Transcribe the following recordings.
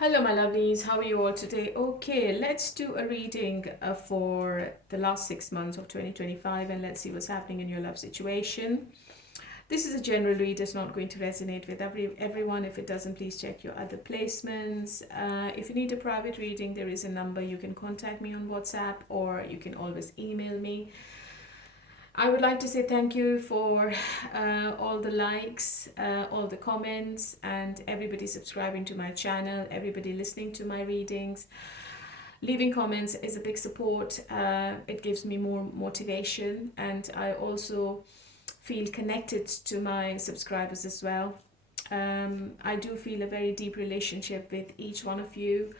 Hello, my lovelies. How are you all today? Okay, let's do a reading for the last 6 months of 2025 and let's see what's happening in your love situation. This is a general read. It's not going to resonate with everyone. If it doesn't, please check your other placements. If you need a private reading, there is a number. You can contact me on WhatsApp or you can always email me. I would like to say thank you for all the likes, all the comments, and everybody subscribing to my channel, everybody listening to my readings. Leaving comments is a big support. It gives me more motivation, and I also feel connected to my subscribers as well. I do feel a very deep relationship with each one of you.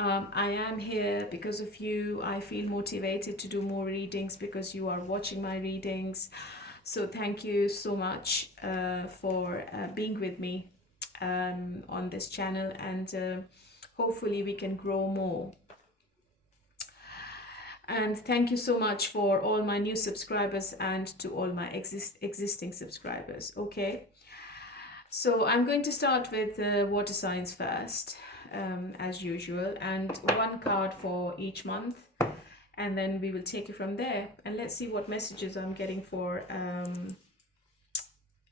I am here because of you. I feel motivated to do more readings because you are watching my readings. So thank you so much for being with me on this channel, and hopefully we can grow more. And thank you so much for all my new subscribers and to all my existing subscribers. Okay, so I'm going to start with the water signs first, as usual, and one card for each month, and then we will take it from there. And let's see what messages I'm getting for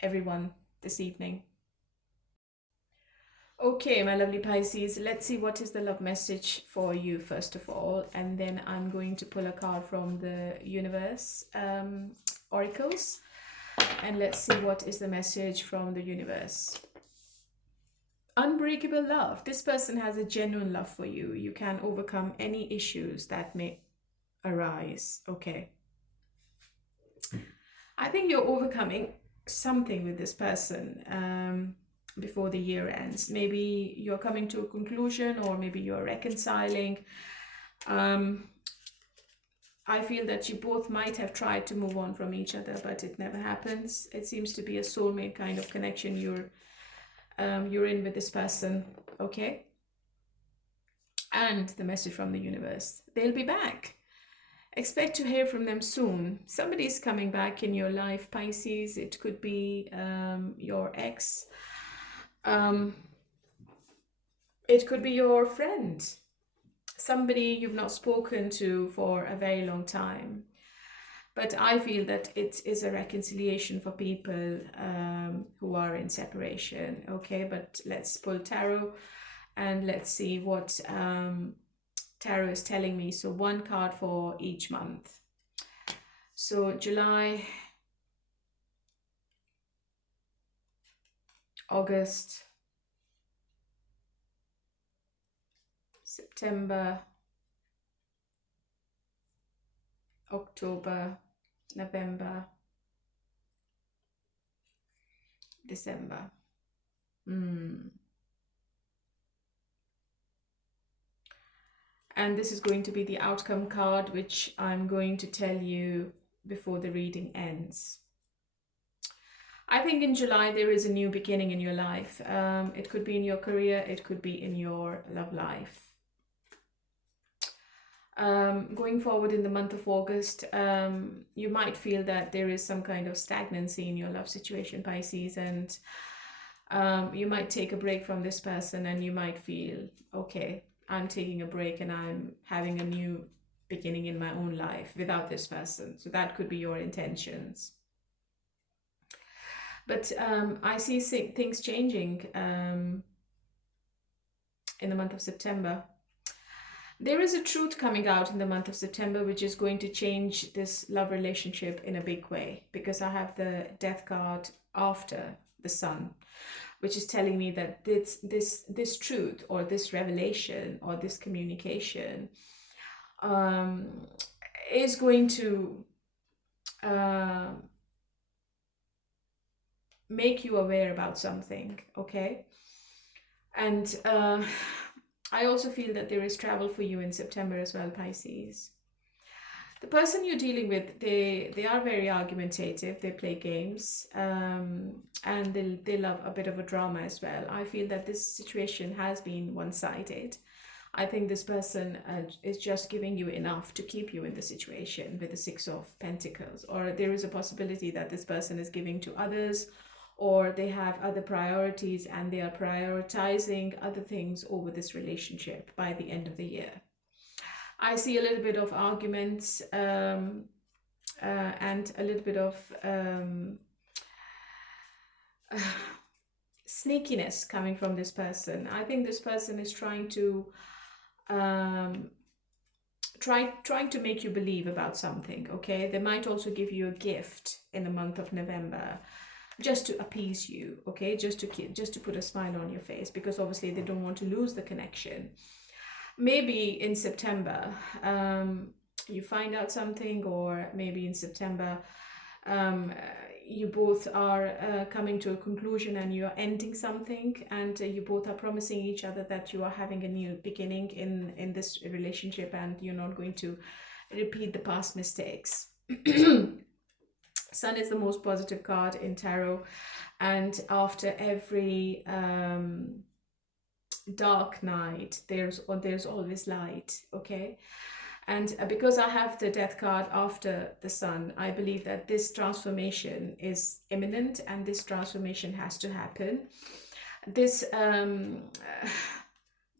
everyone this evening. Okay, my lovely Pisces, let's see what is the love message for you first of all, and then I'm going to pull a card from the universe oracles, and let's see what is the message from the universe. Unbreakable love. This person has a genuine love for you. You can overcome any issues that may arise. Okay. I think you're overcoming something with this person before the year ends. Maybe you're coming to a conclusion, or maybe you're reconciling. I feel that you both might have tried to move on from each other, but it never happens. It seems to be a soulmate kind of connection you're in with this person. Okay. And the message from the universe: they'll be back. Expect to hear from them soon. Somebody's coming back in your life, Pisces. It could be your ex. It could be your friend, somebody you've not spoken to for a very long time. But I feel that it is a reconciliation for people who are in separation. Okay, but let's pull tarot and let's see what tarot is telling me. So one card for each month. So July, August, September, October, November, December. And this is going to be the outcome card, which I'm going to tell you before the reading ends. I think in July there is a new beginning in your life. It could be in your career, it could be in your love life. Going forward in the month of August, you might feel that there is some kind of stagnancy in your love situation, Pisces, and you might take a break from this person and you might feel, okay, I'm taking a break and I'm having a new beginning in my own life without this person. So that could be your intentions. But I see things changing in the month of September. There is a truth coming out in the month of September which is going to change this love relationship in a big way, because I have the death card after the sun, which is telling me that this truth or this revelation or this communication is going to make you aware about something. Okay. And I also feel that there is travel for you in September as well, Pisces. The person you're dealing with, they are very argumentative. They play games, and they love a bit of a drama as well. I feel that this situation has been one-sided. I think this person is just giving you enough to keep you in the situation with the Six of Pentacles, or there is a possibility that this person is giving to others, or they have other priorities and they are prioritizing other things over this relationship by the end of the year. I see a little bit of arguments and a little bit of sneakiness coming from this person. I think this person is trying to trying to make you believe about something. Okay, they might also give you a gift in the month of November, just to appease you. Okay, just to put a smile on your face, because obviously they don't want to lose the connection. Maybe in September you find out something, or maybe in September you both are coming to a conclusion and you're ending something, and you both are promising each other that you are having a new beginning in this relationship and you're not going to repeat the past mistakes. Sun is the most positive card in tarot, and after every dark night there's always light. Okay, and because I have the death card after the sun, I believe that this transformation is imminent and this transformation has to happen. This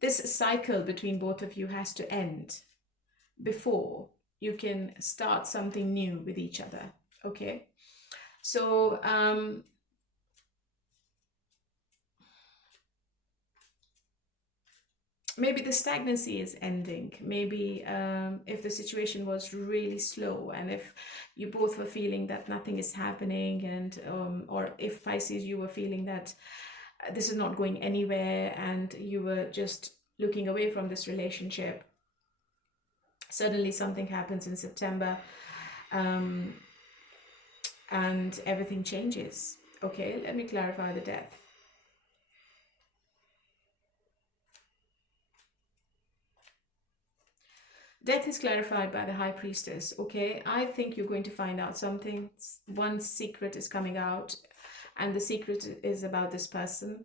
this cycle between both of you has to end before you can start something new with each other. Okay, so maybe the stagnancy is ending. Maybe if the situation was really slow and if you both were feeling that nothing is happening, and or if Pisces, you were feeling that this is not going anywhere and you were just looking away from this relationship, suddenly something happens in September and everything changes. Okay, let me clarify the death. Death is clarified by the High Priestess. Okay, I think you're going to find out something. One secret is coming out, and the secret is about this person.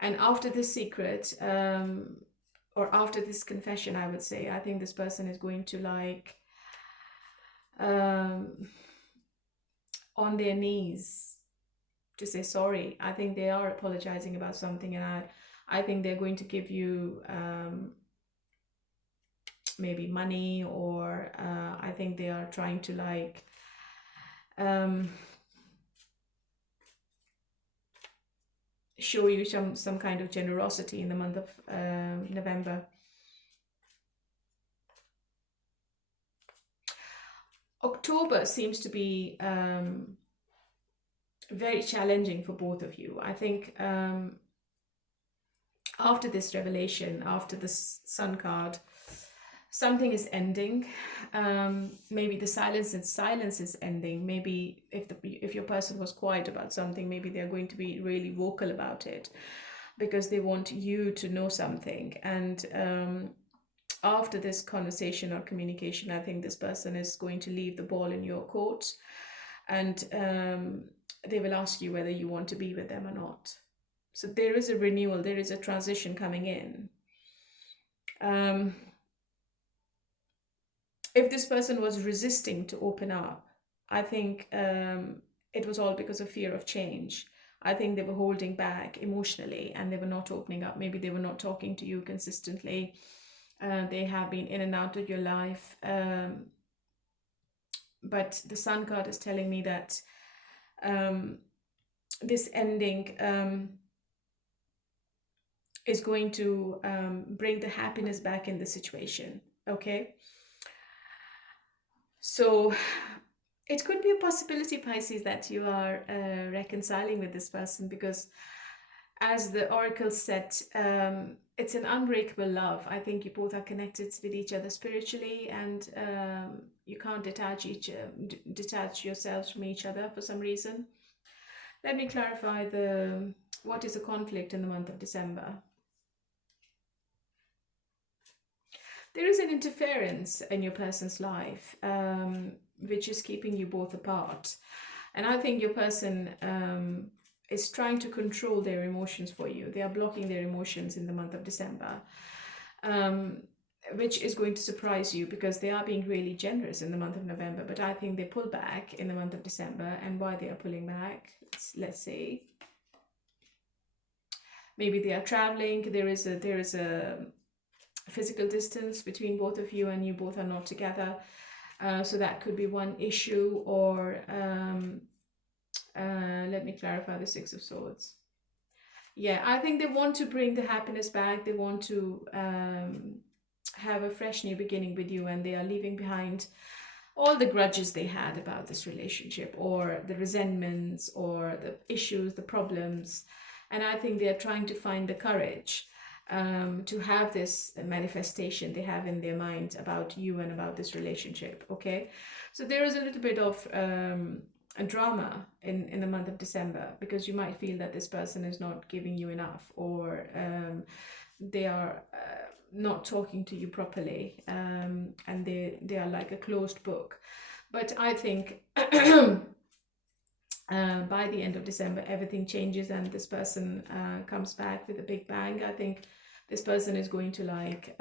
And after this secret, or after this confession, I would say, I think this person is going to like on their knees to say sorry. I think they are apologizing about something, and I think they're going to give you maybe money, or I think they are trying to like show you some kind of generosity in the month of November. October seems to be very challenging for both of you. I think after this revelation, after the Sun card, something is ending. Maybe the silence is ending. Maybe if your person was quiet about something, maybe they're going to be really vocal about it because they want you to know something. And after this conversation or communication, I think this person is going to leave the ball in your court, and they will ask you whether you want to be with them or not. So there is a renewal, there is a transition coming in. If this person was resisting to open up, I think it was all because of fear of change. I think they were holding back emotionally and they were not opening up. Maybe they were not talking to you consistently. They have been in and out of your life. But the Sun card is telling me that this ending is going to bring the happiness back in the situation. Okay. So it could be a possibility, Pisces, that you are reconciling with this person, because as the oracle said, it's an unbreakable love. I think you both are connected with each other spiritually, and you can't detach yourselves from each other for some reason. Let me clarify what is a conflict in the month of December. There is an interference in your person's life, which is keeping you both apart. And I think your person is trying to control their emotions for you. They are blocking their emotions in the month of December. which is going to surprise you because they are being really generous in the month of November, but I think they pull back in the month of December. And why they are pulling back, let's say, maybe they are traveling. There is a physical distance between both of you, and you both are not together. So that could be one issue. Or let me clarify the Six of Swords. Yeah, I think they want to bring the happiness back. They want to have a fresh new beginning with you, and they are leaving behind all the grudges they had about this relationship, or the resentments, or the issues, the problems. And I think they are trying to find the courage to have this manifestation they have in their mind about you and about this relationship. Okay, so there is a little bit of a drama in the month of December, because you might feel that this person is not giving you enough, or they are not talking to you properly, and they are like a closed book. But I think by the end of December, everything changes, and this person comes back with a big bang. I think this person is going to like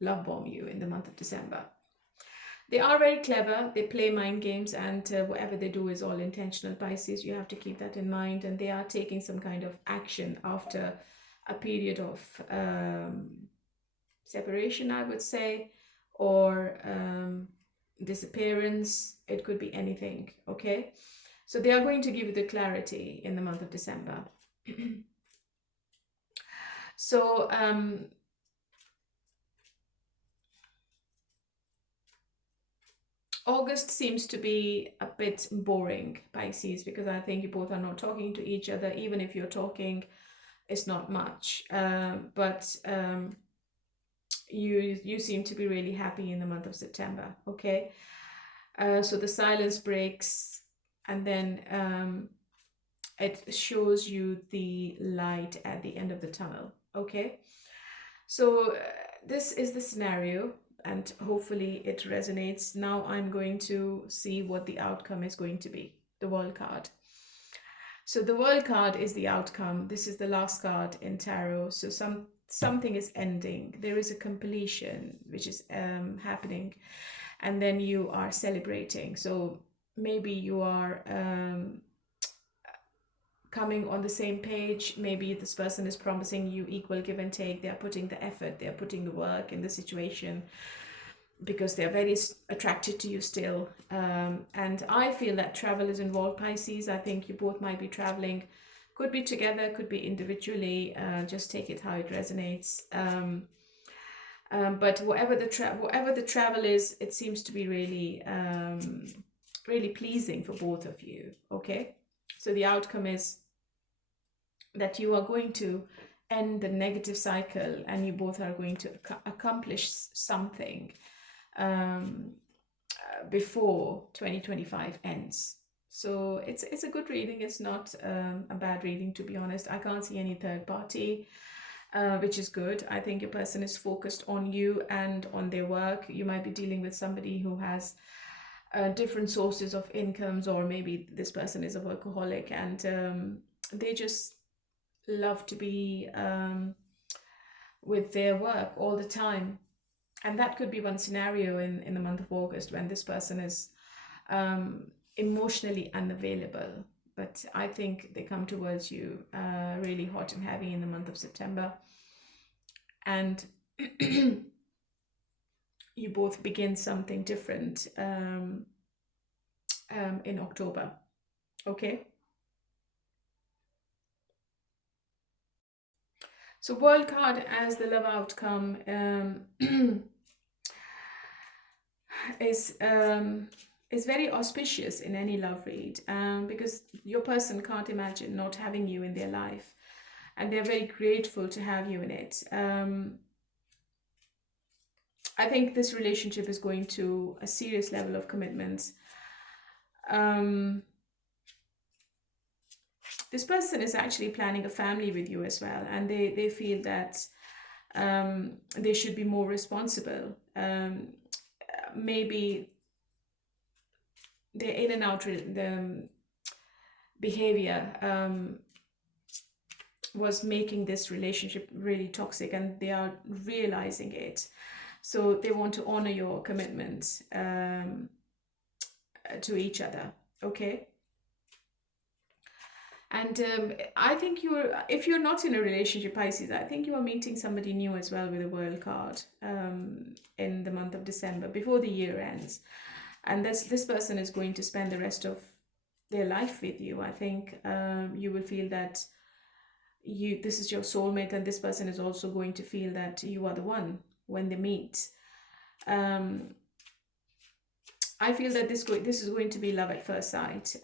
love bomb you in the month of December. They are very clever. They play mind games, and whatever they do is all intentional, Pisces. You have to keep that in mind. And they are taking some kind of action after a period of separation, I would say, or disappearance. It could be anything. Okay, so they are going to give you the clarity in the month of December. So August seems to be a bit boring, Pisces, because I think you both are not talking to each other. Even if you're talking, it's not much. But you seem to be really happy in the month of September. Okay, so the silence breaks, and then it shows you the light at the end of the tunnel. Okay, so this is the scenario, and hopefully it resonates. Now I'm going to see what the outcome is going to be, the World card. So the World card is the outcome. This is the last card in tarot. So something is ending. There is a completion which is happening, and then you are celebrating. So maybe you are coming on the same page. Maybe this person is promising you equal give and take. They are putting the effort, they are putting the work in the situation, because they are very attracted to you still. And I feel that travel is involved, Pisces. I think you both might be traveling. Could be together, could be individually. Just take it how it resonates. But whatever the travel is, it seems to be really really pleasing for both of you. Okay, so the outcome is that you are going to end the negative cycle, and you both are going to accomplish something before 2025 ends. So it's a good reading. It's not a bad reading, to be honest. I can't see any third party, which is good. I think your person is focused on you and on their work. You might be dealing with somebody who has different sources of incomes, or maybe this person is a workaholic, and they just love to be with their work all the time. And that could be one scenario in the month of August, when this person is emotionally unavailable. But I think they come towards you really hot and heavy in the month of September. And you both begin something different in October. Okay. So World card as the love outcome is very auspicious in any love read, because your person can't imagine not having you in their life, and they're very grateful to have you in it. I think this relationship is going to a serious level of commitment. This person is actually planning a family with you as well, and they feel that they should be more responsible. Maybe their in and out the behavior was making this relationship really toxic, and they are realizing it. So they want to honor your commitment to each other, okay? And I think if you're not in a relationship, Pisces, I think you are meeting somebody new as well with a World card in the month of December, before the year ends. And this person is going to spend the rest of their life with you. I think you will feel that this is your soulmate, and this person is also going to feel that you are the one when they meet. I feel that this is going to be love at first sight.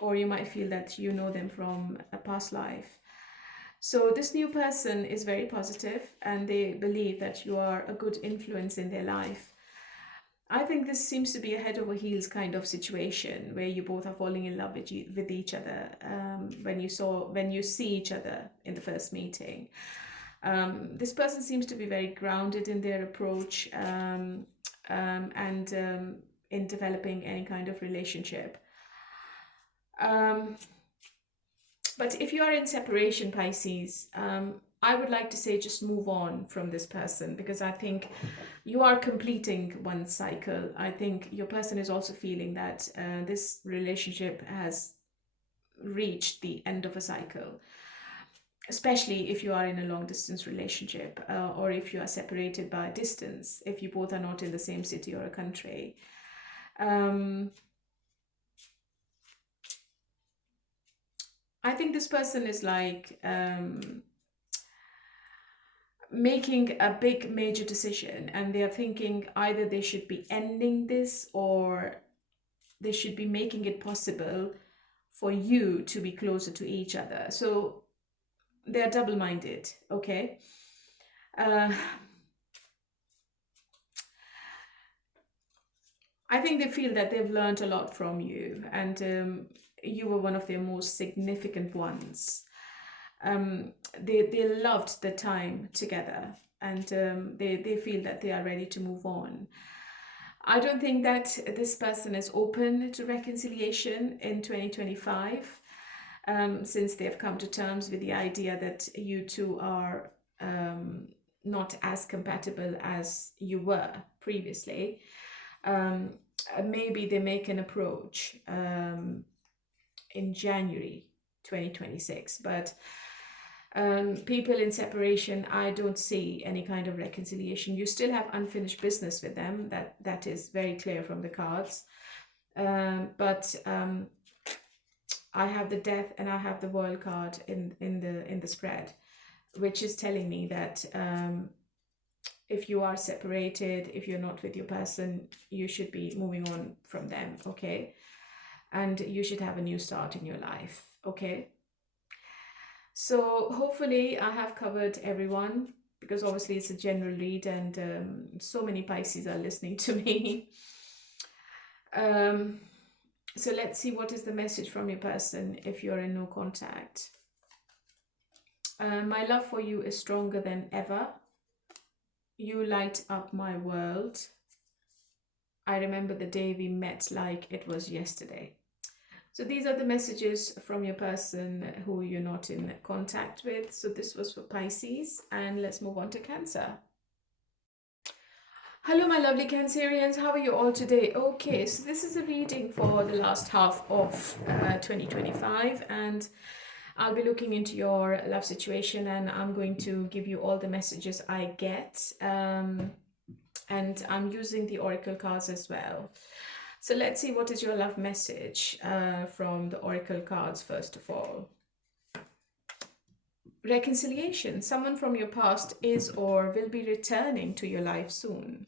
Or you might feel that you know them from a past life. So this new person is very positive, and they believe that you are a good influence in their life. I think this seems to be a head over heels kind of situation where you both are falling in love with each other when you see each other in the first meeting. This person seems to be very grounded in their approach and in developing any kind of relationship. But if you are in separation, Pisces, I would like to say just move on from this person, because I think you are completing one cycle. I think your person is also feeling that this relationship has reached the end of a cycle, especially if you are in a long distance relationship or if you are separated by distance, if you both are not in the same city or a country. I think this person is like making a big major decision, and they are thinking either they should be ending this or they should be making it possible for you to be closer to each other. So they are double-minded, okay? I think they feel that they've learned a lot from you, and you were one of their most significant ones. They loved the time together, and they feel that they are ready to move on. I don't think that this person is open to reconciliation in 2025, since they have come to terms with the idea that you two are not as compatible as you were previously. Maybe they make an approach in January 2026, but people in separation, I don't see any kind of reconciliation. You still have unfinished business with them. That is very clear from the cards. But I have the Death and I have the World card in the spread, which is telling me that if you are separated, if you're not with your person, you should be moving on from them, okay? And you should have a new start in your life, okay? So hopefully I have covered everyone, because obviously it's a general read, and so many Pisces are listening to me. So let's see what is the message from your person if you're in no contact. My love for you is stronger than ever. You light up my world. I remember the day we met like it was yesterday. So these are the messages from your person who you're not in contact with. So this was for Pisces, and let's move on to Cancer. Hello, my lovely Cancerians. How are you all today? Okay, so this is a reading for the last half of 2025, and I'll be looking into your love situation, and I'm going to give you all the messages I get. And I'm using the Oracle cards as well. So let's see what is your love message from the Oracle cards, first of all. Reconciliation. Someone from your past is or will be returning to your life soon.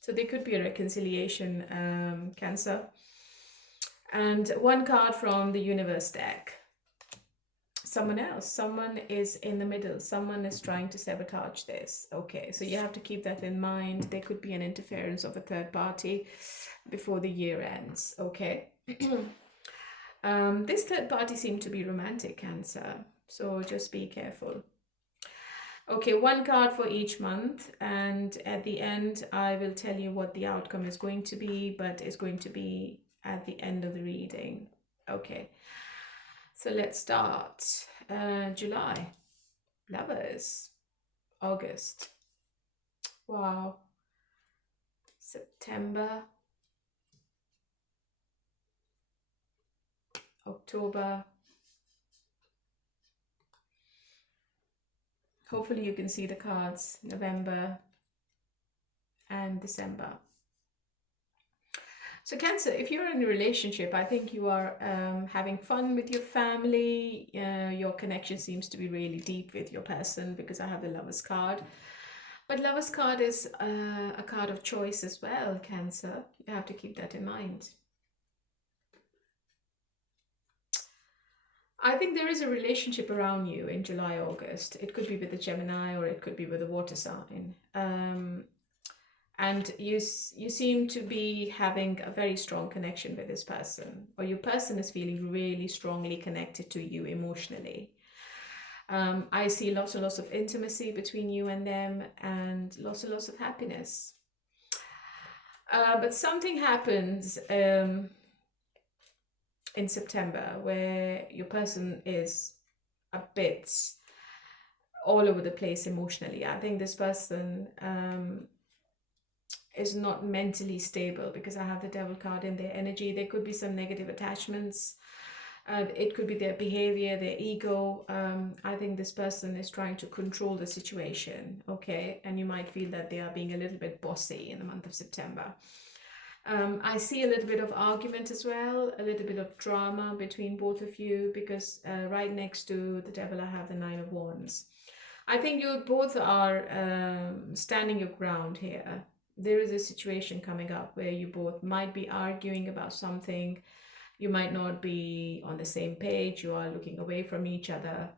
So there could be a reconciliation, Cancer. And one card from the Universe deck. Someone else. Someone is in the middle. Someone is trying to sabotage this. Okay, so you have to keep that in mind. There could be an interference of a third party before the year ends. Okay. This third party seemed to be romantic, Cancer. So just be careful. Okay, one card for each month, and at the end I will tell you what the outcome is going to be, but it's going to be at the end of the reading. Okay, so let's start. July. Lovers. August. Wow. September, October. Hopefully you can see the cards. November and December. So Cancer, if you're in a relationship, I think you are having fun with your family. Your connection seems to be really deep with your person, because I have the Lover's card. But Lover's card is a card of choice as well, Cancer. You have to keep that in mind. I think there is a relationship around you in July, August. It could be with a Gemini, or it could be with a water sign. And you seem to be having a very strong connection with this person, or your person is feeling really strongly connected to you emotionally. I see lots and lots of intimacy between you and them, and lots and lots of happiness. But something happens in September where your person is a bit all over the place emotionally. I think this person is not mentally stable, because I have the Devil card in their energy. There could be some negative attachments. It could be their behavior, their ego. I think this person is trying to control the situation, okay? And you might feel that they are being a little bit bossy in the month of September. I see a little bit of argument as well, a little bit of drama between both of you, because right next to the Devil I have the Nine of Wands. I think you both are standing your ground here. There is a situation coming up where you both might be arguing about something. You might not be on the same page. You are looking away from each other.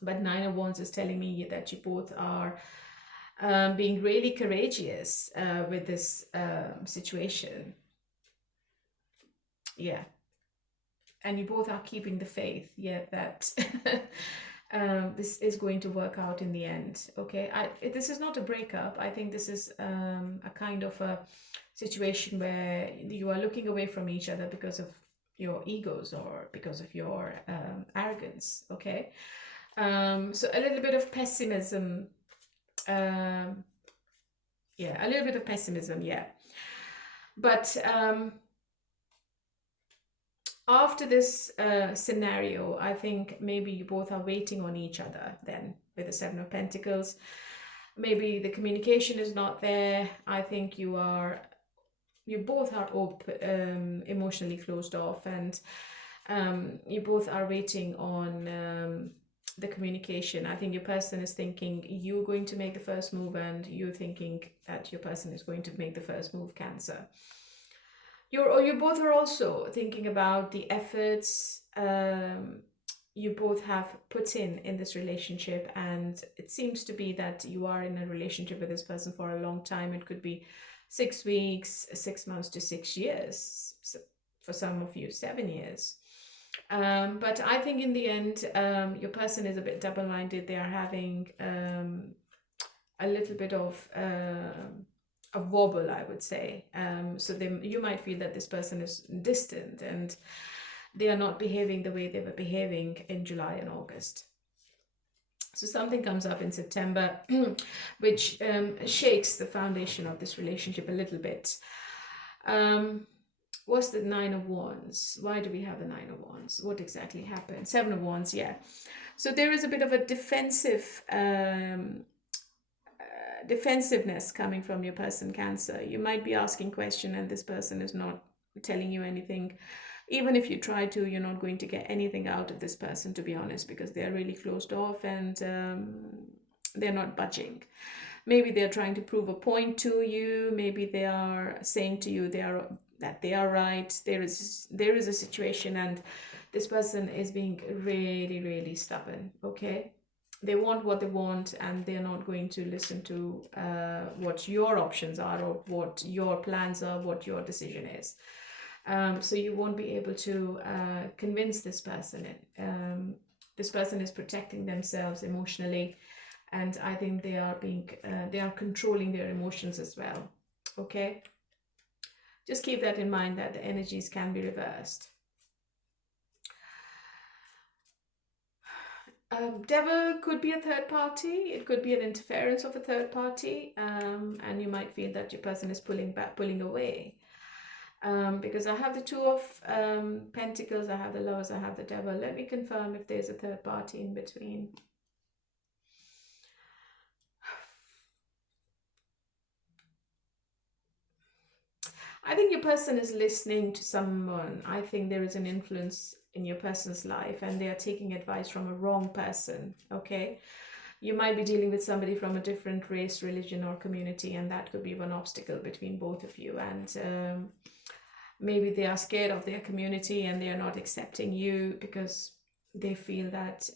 But Nine of Wands is telling me that you both are being really courageous with this situation. Yeah. And you both are keeping the faith, yeah, that this is going to work out in the end, okay? This is not a breakup. I think this is a kind of a situation where you are looking away from each other because of your egos, or because of your arrogance, okay? So a little bit of pessimism. Yeah, a little bit of pessimism, yeah. But after this scenario, I think maybe you both are waiting on each other then, with the Seven of Pentacles. Maybe the communication is not there. I think you both are emotionally closed off, and you both are waiting on the communication. I think your person is thinking you're going to make the first move, and you're thinking that your person is going to make the first move, Cancer. You both are also thinking about the efforts you both have put in this relationship, and it seems to be that you are in a relationship with this person for a long time. It could be 6 weeks, 6 months to 6 years. So for some of you, 7 years. But I think in the end, your person is a bit double-minded. They are having a little bit of a wobble, I would say. So you might feel that this person is distant, and they are not behaving the way they were behaving in July and August. So something comes up in September which shakes the foundation of this relationship a little bit. What's the Nine of Wands? Why do we have the Nine of Wands? What exactly happened? Seven of Wands, yeah. So there is a bit of a defensiveness coming from your person, Cancer. You might be asking questions, and this person is not telling you anything. Even if you try to, you're not going to get anything out of this person, to be honest, because they're really closed off, and they're not budging. Maybe they're trying to prove a point to you. Maybe they are saying to you that they are right. There is a situation, and this person is being really, really stubborn, okay? They want what they want, and they're not going to listen to what your options are, or what your plans are, what your decision is. So you won't be able to convince this person. This person is protecting themselves emotionally, and I think they are controlling their emotions as well, okay? Just keep that in mind, that the energies can be reversed. Devil could be a third party. It could be an interference of a third party, and you might feel that your person is pulling back, pulling away. Because I have the Two of Pentacles, I have the Lovers, I have the Devil. Let me confirm if there's a third party in between. I think your person is listening to someone. I think there is an influence in your person's life and they are taking advice from a wrong person, okay? You might be dealing with somebody from a different race, religion, or community, and that could be one obstacle between both of you. And maybe they are scared of their community and they are not accepting you because they feel that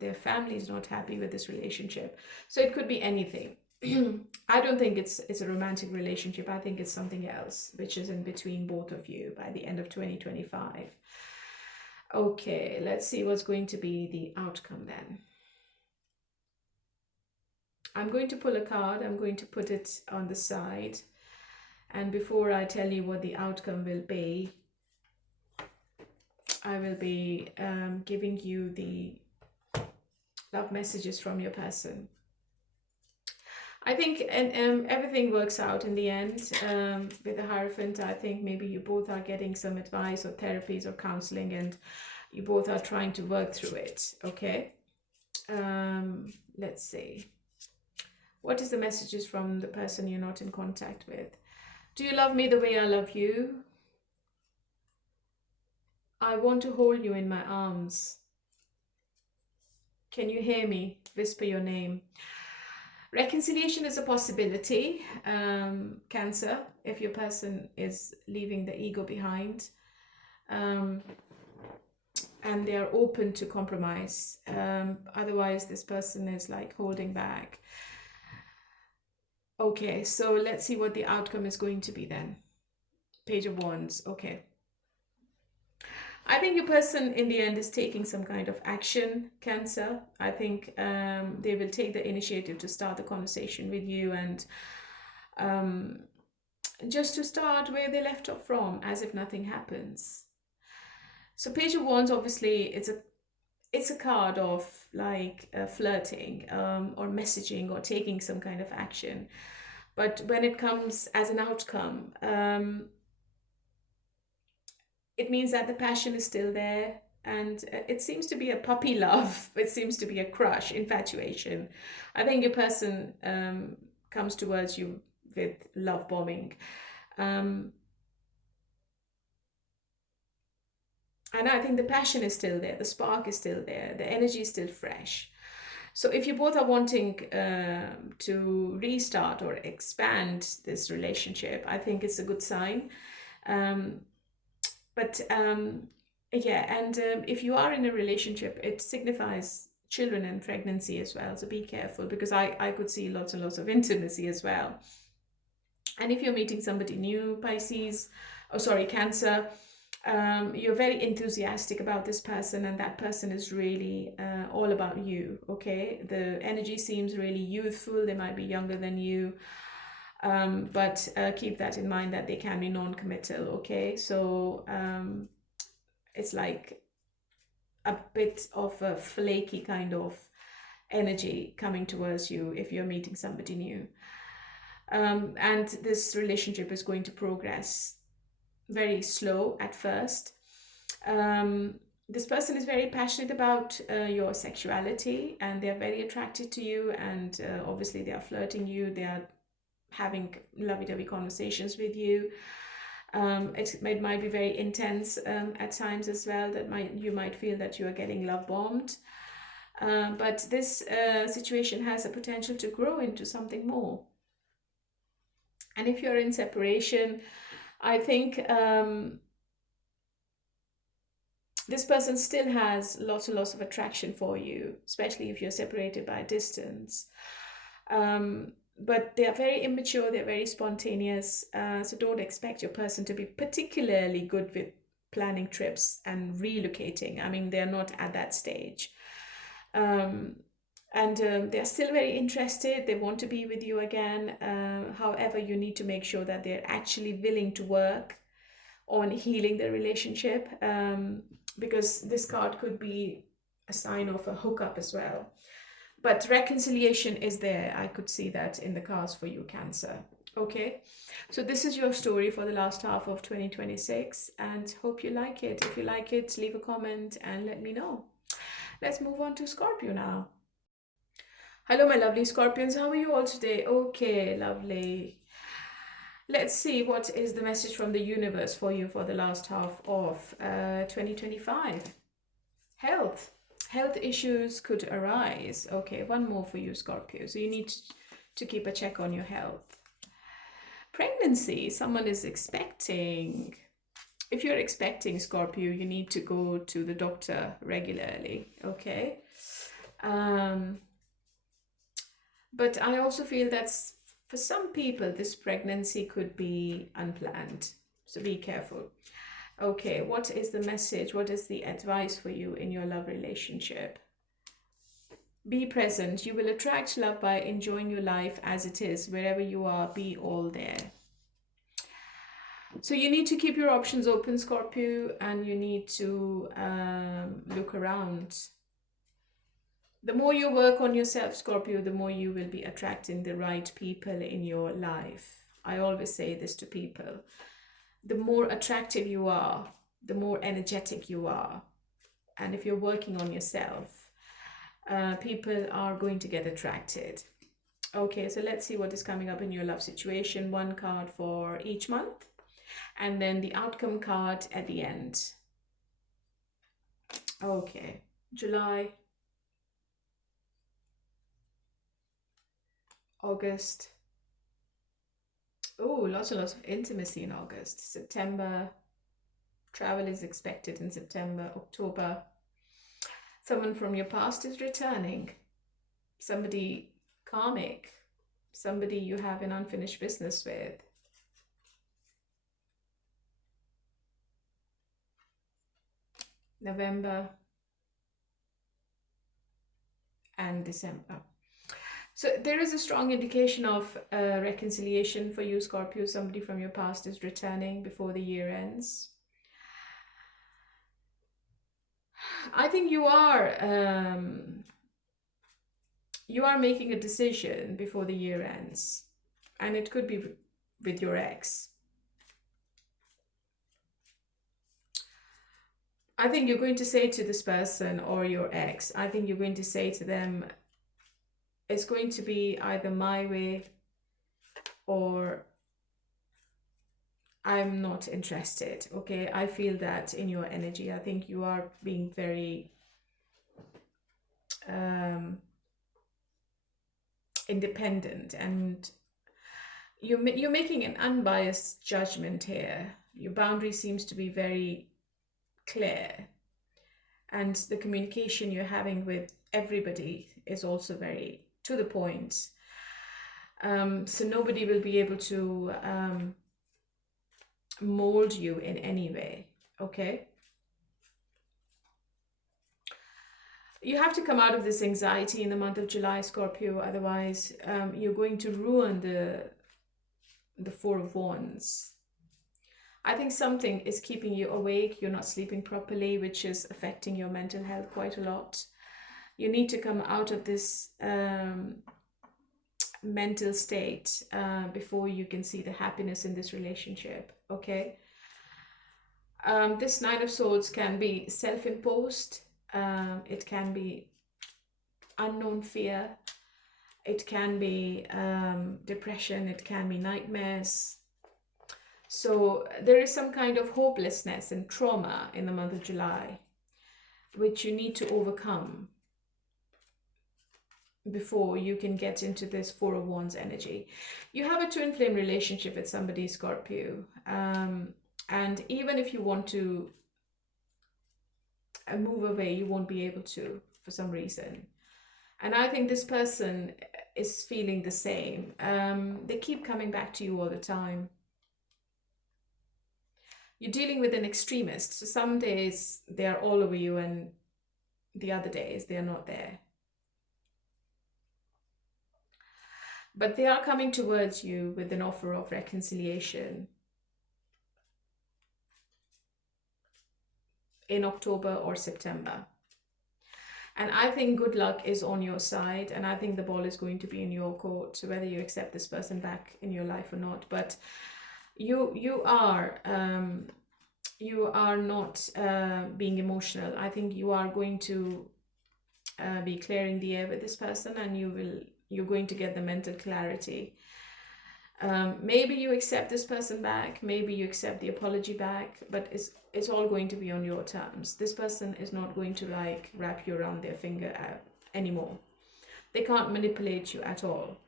their family is not happy with this relationship. So it could be anything. I don't think it's a romantic relationship. I think it's something else, which is in between both of you by the end of 2025. Okay, let's see what's going to be the outcome then. I'm going to pull a card. I'm going to put it on the side. And before I tell you what the outcome will be, I will be giving you the love messages from your person. I think everything works out in the end. With the Hierophant, I think maybe you both are getting some advice or therapies or counseling and you both are trying to work through it, okay? Let's see. What is the messages from the person you're not in contact with? Do you love me the way I love you? I want to hold you in my arms. Can you hear me? Whisper your name. Reconciliation is a possibility, Cancer, if your person is leaving the ego behind. And they are open to compromise. Otherwise, this person is like holding back. Okay, so let's see what the outcome is going to be then. Page of Wands, okay. I think your person in the end is taking some kind of action, Cancer. I think they will take the initiative to start the conversation with you and just to start where they left off from, as if nothing happens. So Page of Wands, obviously, it's a card of like flirting or messaging or taking some kind of action. But when it comes as an outcome, it means that the passion is still there and it seems to be a puppy love. It seems to be a crush, infatuation. I think your person comes towards you with love bombing. And I think the passion is still there, the spark is still there, the energy is still fresh. So if you both are wanting to restart or expand this relationship, I think it's a good sign. Yeah, and if you are in a relationship, it signifies children and pregnancy as well. So be careful, because I could see lots and lots of intimacy as well. And if you're meeting somebody new, Pisces, Cancer, you're very enthusiastic about this person and that person is really all about you, okay? The energy seems really youthful. They might be younger than you. But keep that in mind that they can be non-committal, okay? So it's like a bit of a flaky kind of energy coming towards you if you're meeting somebody new. And this relationship is going to progress very slow at first. This person is very passionate about your sexuality and they're very attracted to you, and obviously they are flirting you, they are having lovey-dovey conversations with you. It might be very intense at times as well, that you might feel that you are getting love bombed. But this situation has a potential to grow into something more. And if you're in separation, I think this person still has lots and lots of attraction for you, especially if you're separated by distance. But they are very immature, they're very spontaneous, so don't expect your person to be particularly good with planning trips and relocating. I mean, they're not at that stage. They're still very interested, they want to be with you again. However, you need to make sure that they're actually willing to work on healing the relationship, because this card could be a sign of a hookup as well. But reconciliation is there. I could see that in the cards for you, Cancer. Okay, so this is your story for the last half of 2026, and hope you like it. If you like it, leave a comment and let me know. Let's move on to Scorpio now. Hello, my lovely Scorpions. How are you all today? Okay, lovely. Let's see what is the message from the universe for you for the last half of 2025. Health. Health issues could arise. Okay, one more for you, Scorpio. So you need to keep a check on your health. Pregnancy. Someone is expecting. If you're expecting, Scorpio, you need to go to the doctor regularly. Okay. But I also feel that for some people, this pregnancy could be unplanned. So be careful. Okay, what is the message? What is the advice for you in your love relationship? Be present. You will attract love by enjoying your life as it is. Wherever you are, be all there. So you need to keep your options open, Scorpio, and you need to look around. The more you work on yourself, Scorpio, the more you will be attracting the right people in your life. I always say this to people. The more attractive you are, the more energetic you are. And if you're working on yourself, people are going to get attracted. Okay, so let's see what is coming up in your love situation. One card for each month, and then the outcome card at the end. Okay, July, August. Oh, lots and lots of intimacy in August. September, travel is expected in September. October, someone from your past is returning. Somebody karmic, somebody you have an unfinished business with. November and December. So there is a strong indication of reconciliation for you, Scorpio. Somebody from your past is returning before the year ends. I think you are making a decision before the year ends, and it could be with your ex. I think you're going to say to this person or your ex, I think you're going to say to them, it's going to be either my way or I'm not interested. Okay, I feel that in your energy. I think you are being very independent, and you're making an unbiased judgment here. Your boundary seems to be very clear, and the communication you're having with everybody is also very to the point. So nobody will be able to mold you in any way. Okay, you have to come out of this anxiety in the month of July, Scorpio. Otherwise you're going to ruin the Four of Wands. I think something is keeping you awake. You're not sleeping properly, which is affecting your mental health quite a lot. You need to come out of this mental state before you can see the happiness in this relationship. Okay. This Nine of Swords can be self-imposed. It can be unknown fear. It can be depression. It can be nightmares. So there is some kind of hopelessness and trauma in the month of July, which you need to overcome before you can get into this Four of Wands energy. You have a twin flame relationship with somebody, Scorpio. And even if you want to move away, you won't be able to for some reason. And I think this person is feeling the same. They keep coming back to you all the time. You're dealing with an extremist. So some days they are all over you and the other days they are not there. But they are coming towards you with an offer of reconciliation in October or September. And I think good luck is on your side, and I think the ball is going to be in your court, so whether you accept this person back in your life or not. But you are not being emotional. I think you are going to be clearing the air with this person, and you're going to get the mental clarity. Maybe you accept this person back, maybe you accept the apology back, but it's all going to be on your terms. This person is not going to like wrap you around their finger anymore. They can't manipulate you at all.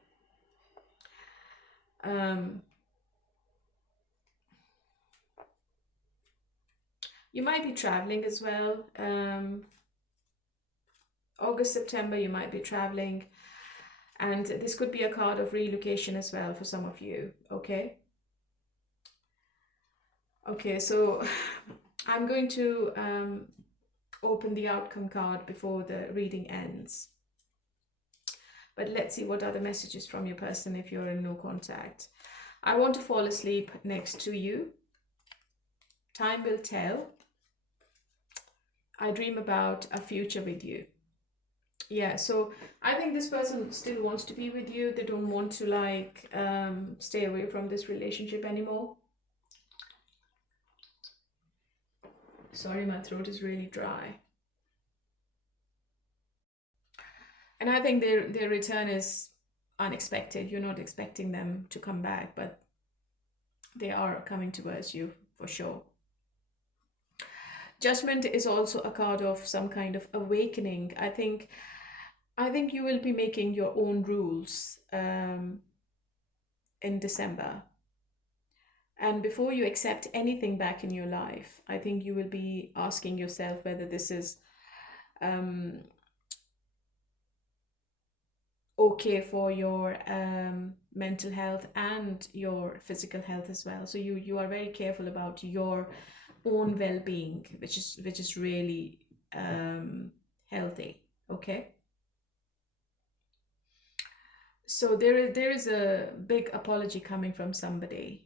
You might be traveling as well. August, September, you might be traveling. And this could be a card of relocation as well for some of you, okay? Okay, so I'm going to open the outcome card before the reading ends. But let's see what are the messages from your person if you're in no contact. I want to fall asleep next to you. Time will tell. I dream about a future with you. Yeah, so I think this person still wants to be with you. They don't want to like stay away from this relationship anymore. Sorry, my throat is really dry. And I think their return is unexpected. You're not expecting them to come back, but they are coming towards you for sure. Judgment is also a card of some kind of awakening. I think you will be making your own rules in December. And before you accept anything back in your life, I think you will be asking yourself whether this is okay for your mental health and your physical health as well. So you are very careful about your own well-being, which is really healthy. Okay. So there is a big apology coming from somebody.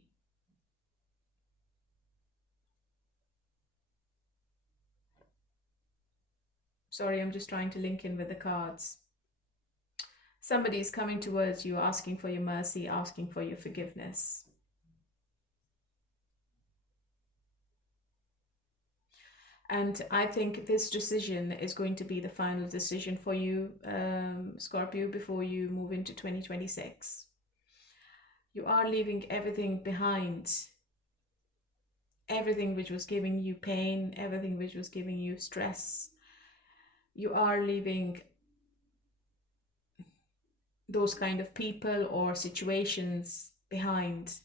Sorry, I'm just trying to link in with the cards. Somebody is coming towards you, asking for your mercy, asking for your forgiveness. And I think this decision is going to be the final decision for you, Scorpio, before you move into 2026. You are leaving everything behind. Everything which was giving you pain, everything which was giving you stress. You are leaving those kind of people or situations behind,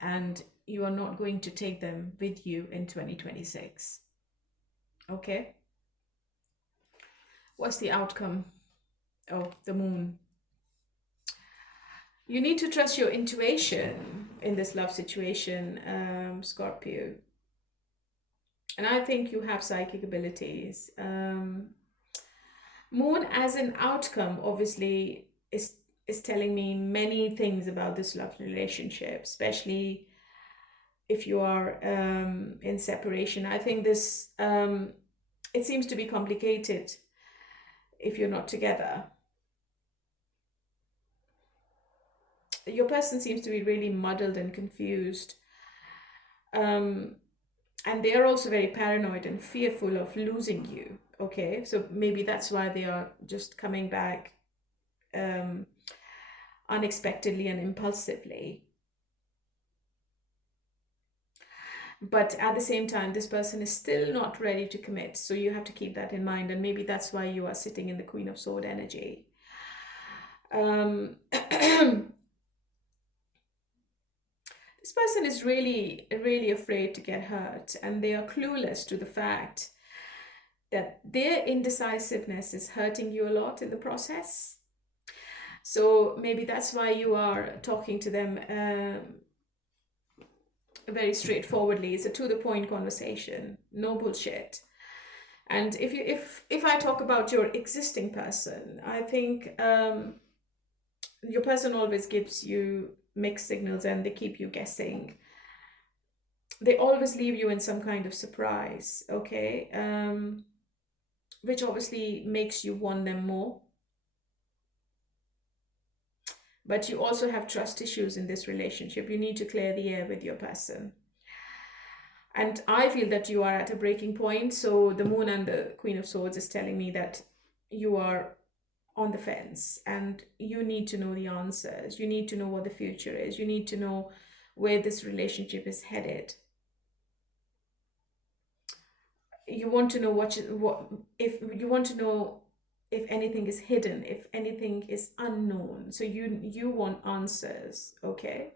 and you are not going to take them with you in 2026. Okay. What's the outcome? Oh, the moon. You need to trust your intuition in this love situation, Scorpio. And I think you have psychic abilities. Moon as an outcome, obviously, is telling me many things about this love relationship, especially if you are in separation. I think this, it seems to be complicated if you're not together. Your person seems to be really muddled and confused. And they are also very paranoid and fearful of losing you. Okay, so maybe that's why they are just coming back unexpectedly and impulsively. But at the same time, this person is still not ready to commit. So you have to keep that in mind. And maybe that's why you are sitting in the Queen of Swords energy. This person is really, really afraid to get hurt. And they are clueless to the fact that their indecisiveness is hurting you a lot in the process. So maybe that's why you are talking to them very straightforwardly. It's a to-the-point conversation, no bullshit. And if I talk about your existing person, I think your person always gives you mixed signals and they keep you guessing. They always leave you in some kind of surprise, okay? which obviously makes you want them more. But you also have trust issues in this relationship. You need to clear the air with your person. And I feel that you are at a breaking point. So the Moon and the Queen of Swords is telling me that you are on the fence and you need to know the answers. You need to know what the future is. You need to know where this relationship is headed. You want to know what if you want to know if anything is hidden, if anything is unknown. So you want answers, okay?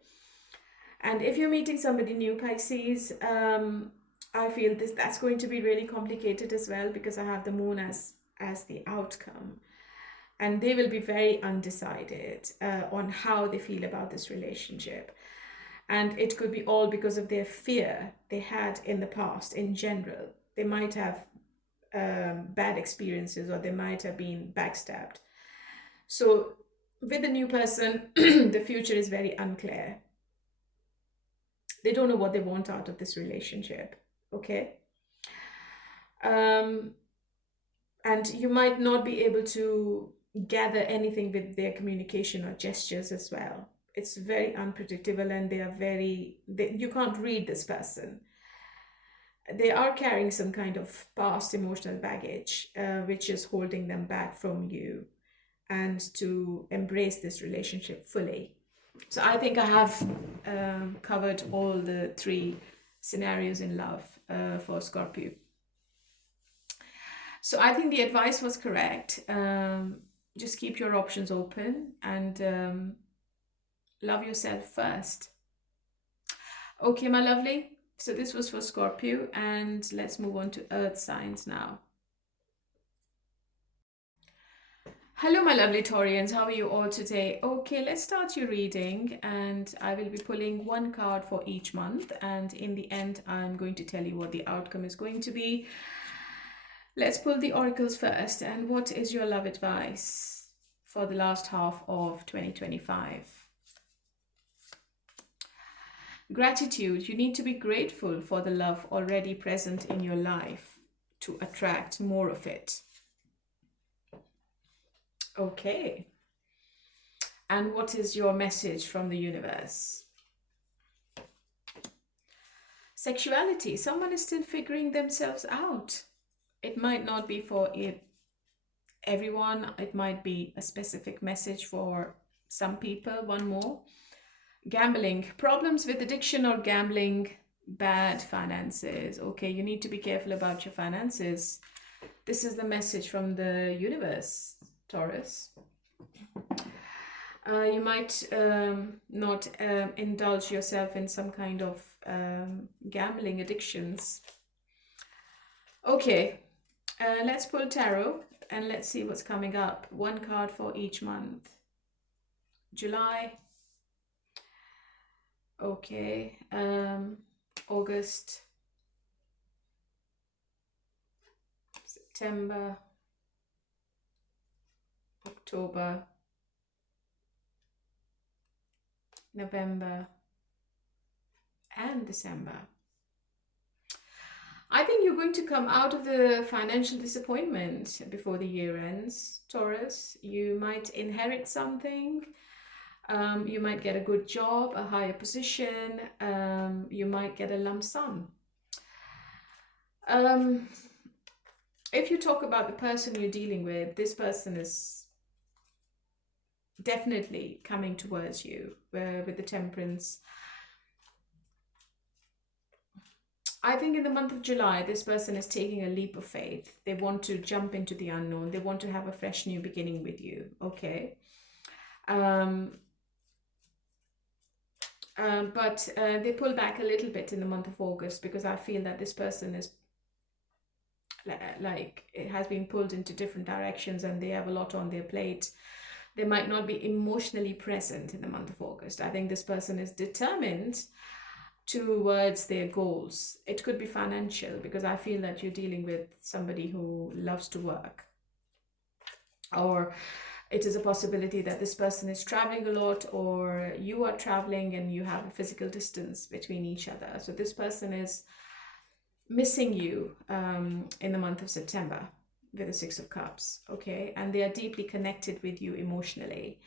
And if you're meeting somebody new, Pisces, I feel that's going to be really complicated as well, because I have the Moon as the outcome. And they will be very undecided on how they feel about this relationship. And it could be all because of their fear they had in the past in general. They might have bad experiences, or they might have been backstabbed. So with the new person, the future is very unclear. They don't know what they want out of this relationship, okay? And you might not be able to gather anything with their communication or gestures as well. It's very unpredictable, and you can't read this person. They are carrying some kind of past emotional baggage, which is holding them back from you and to embrace this relationship fully. So I think I have covered all the 3 scenarios in love for Scorpio. So I think the advice was correct. Just keep your options open and love yourself first. Okay, my lovely. So this was for Scorpio, and let's move on to Earth signs now. Hello, my lovely Taurians. How are you all today? Okay, let's start your reading, and I will be pulling 1 card for each month, and in the end, I'm going to tell you what the outcome is going to be. Let's pull the oracles first. And what is your love advice for the last half of 2025? Gratitude. You need to be grateful for the love already present in your life to attract more of it. Okay. And what is your message from the universe? Sexuality. Someone is still figuring themselves out. It might not be for everyone. It might be a specific message for some people. 1 more. Gambling. Problems with addiction or gambling. Bad finances. Okay, you need to be careful about your finances. This is the message from the universe, Taurus. You might not indulge yourself in some kind of gambling addictions. Okay, let's pull tarot and let's see what's coming up. 1 card for each month. July. Okay, August, September, October, November, and December. I think you're going to come out of the financial disappointment before the year ends, Taurus. You might inherit something. You might get a good job, a higher position. You might get a lump sum. If you talk about the person you're dealing with, this person is definitely coming towards you with the Temperance. I think in the month of July, this person is taking a leap of faith. They want to jump into the unknown. They want to have a fresh new beginning with you, okay? But they pull back a little bit in the month of August, because I feel that this person is like it has been pulled into different directions and they have a lot on their plate. They might not be emotionally present in the month of August. I think this person is determined towards their goals. It could be financial, because I feel that you're dealing with somebody who loves to work. Or it is a possibility that this person is traveling a lot, or you are traveling and you have a physical distance between each other. So this person is missing you in the month of September. with the Six of Cups, okay? And they are deeply connected with you emotionally.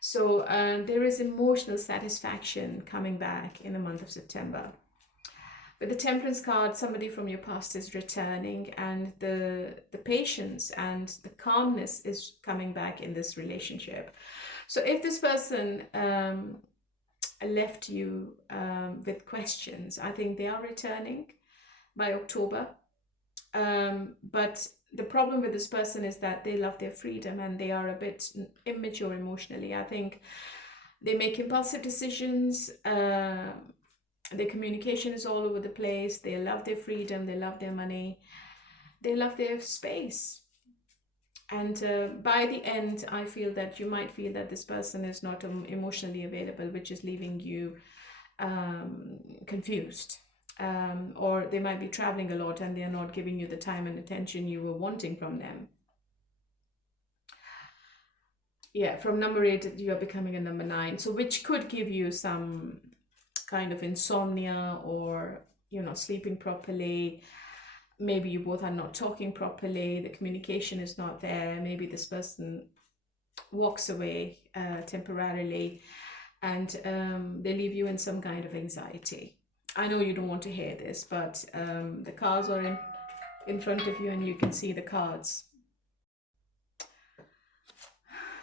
So there is emotional satisfaction coming back in the month of September. With the Temperance card, somebody from your past is returning, and the patience and the calmness is coming back in this relationship. So if this person left you with questions, I think they are returning by October. But the problem with this person is that they love their freedom and they are a bit immature emotionally. I think they make impulsive decisions. Their communication is all over the place. They love their freedom. They love their money. They love their space. And by the end, I feel that you might feel that this person is not emotionally available, which is leaving you confused. Or they might be traveling a lot and they are not giving you the time and attention you were wanting from them. Yeah, from number 8, you are becoming a number 9. So which could give you some kind of insomnia, or you're not sleeping properly. Maybe you both are not talking properly. The communication is not there. Maybe this person walks away temporarily, and they leave you in some kind of anxiety. I know you don't want to hear this, but the cards are in front of you and you can see the cards.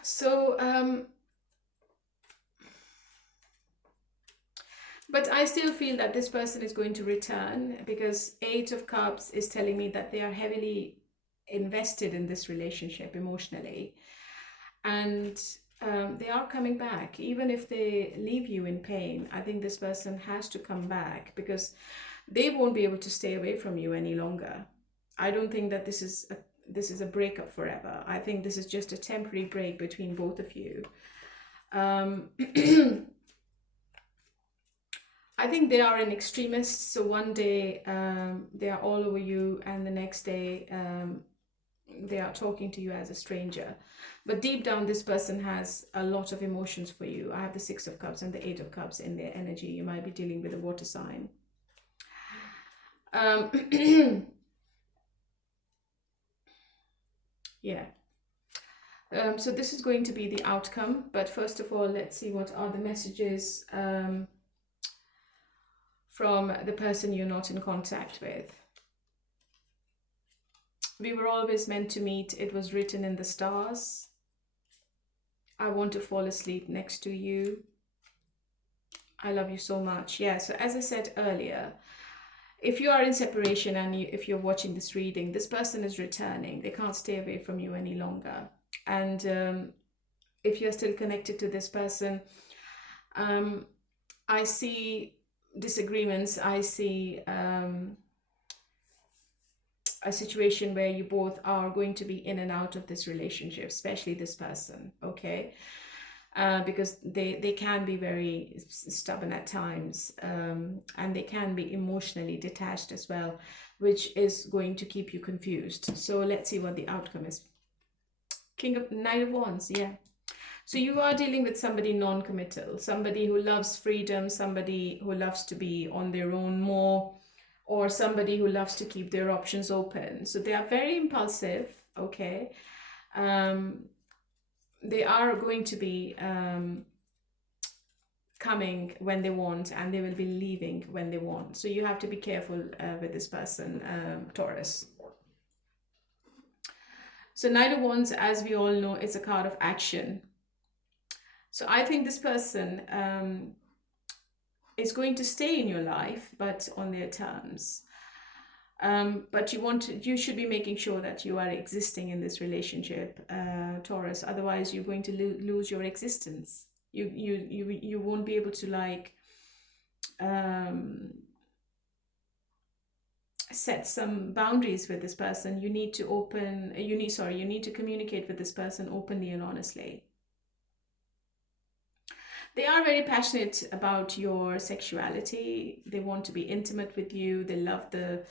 So but I still feel that this person is going to return, because 8 of Cups is telling me that they are heavily invested in this relationship emotionally. And they are coming back. Even if they leave you in pain, I think this person has to come back, because they won't be able to stay away from you any longer. I don't think that this is a breakup forever. I think this is just a temporary break between both of you. I think they are an extremist. So one day they are all over you, and the next day they are talking to you as a stranger. But deep down, this person has a lot of emotions for you. I have the 6 of Cups and the 8 of Cups in their energy. You might be dealing with a water sign. Yeah. So this is going to be the outcome. But first of all, let's see what are the messages from the person you're not in contact with. We were always meant to meet. It was written in the stars. I want to fall asleep next to you. I love you so much. Yeah, so as I said earlier, if you are in separation and if you're watching this reading, this person is returning. They can't stay away from you any longer. And if you're still connected to this person, I see disagreements. I see a situation where you both are going to be in and out of this relationship, especially this person, okay? Because they can be very stubborn at times, and they can be emotionally detached as well, which is going to keep you confused. So let's see what the outcome is. Knight of Wands, yeah. So you are dealing with somebody non-committal, somebody who loves freedom, somebody who loves to be on their own more, or somebody who loves to keep their options open. So they are very impulsive, okay? They are going to be coming when they want, and they will be leaving when they want. So you have to be careful with this person, Taurus. So Knight of Wands, as we all know, is a card of action. So I think this person is going to stay in your life, but on their terms. But you should be making sure that you are existing in this relationship, Taurus. Otherwise, you're going to lose your existence. You won't be able to like set some boundaries with this person. You need to communicate with this person openly and honestly. They are very passionate about your sexuality. They want to be intimate with you. They love the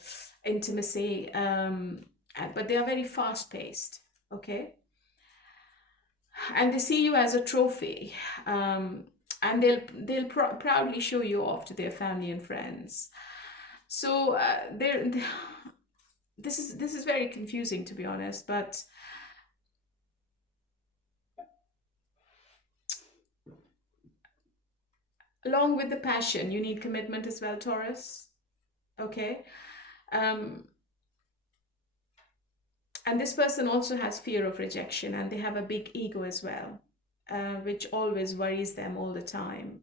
intimacy, but they are very fast-paced, okay? And they see you as a trophy, and they'll proudly show you off to their family and friends. So this is very confusing, to be honest, but along with the passion, you need commitment as well, Taurus. Okay. And this person also has fear of rejection, and they have a big ego as well, which always worries them all the time.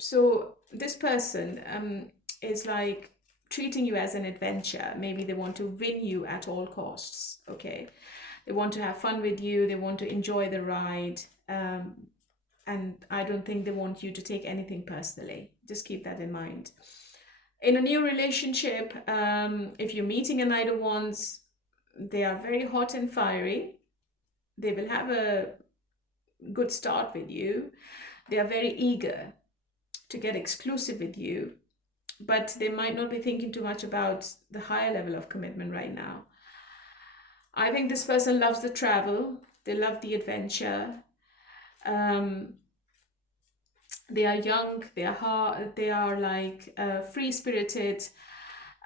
So this person is like treating you as an adventure. Maybe they want to win you at all costs. Okay. They want to have fun with you. They want to enjoy the ride. And I don't think they want you to take anything personally. Just keep that in mind. In a new relationship, if you're meeting a Knight of Wands, they are very hot and fiery. They will have a good start with you. They are very eager to get exclusive with you, but they might not be thinking too much about the higher level of commitment right now. I think this person loves the travel. They love the adventure. They are young. They are like free-spirited.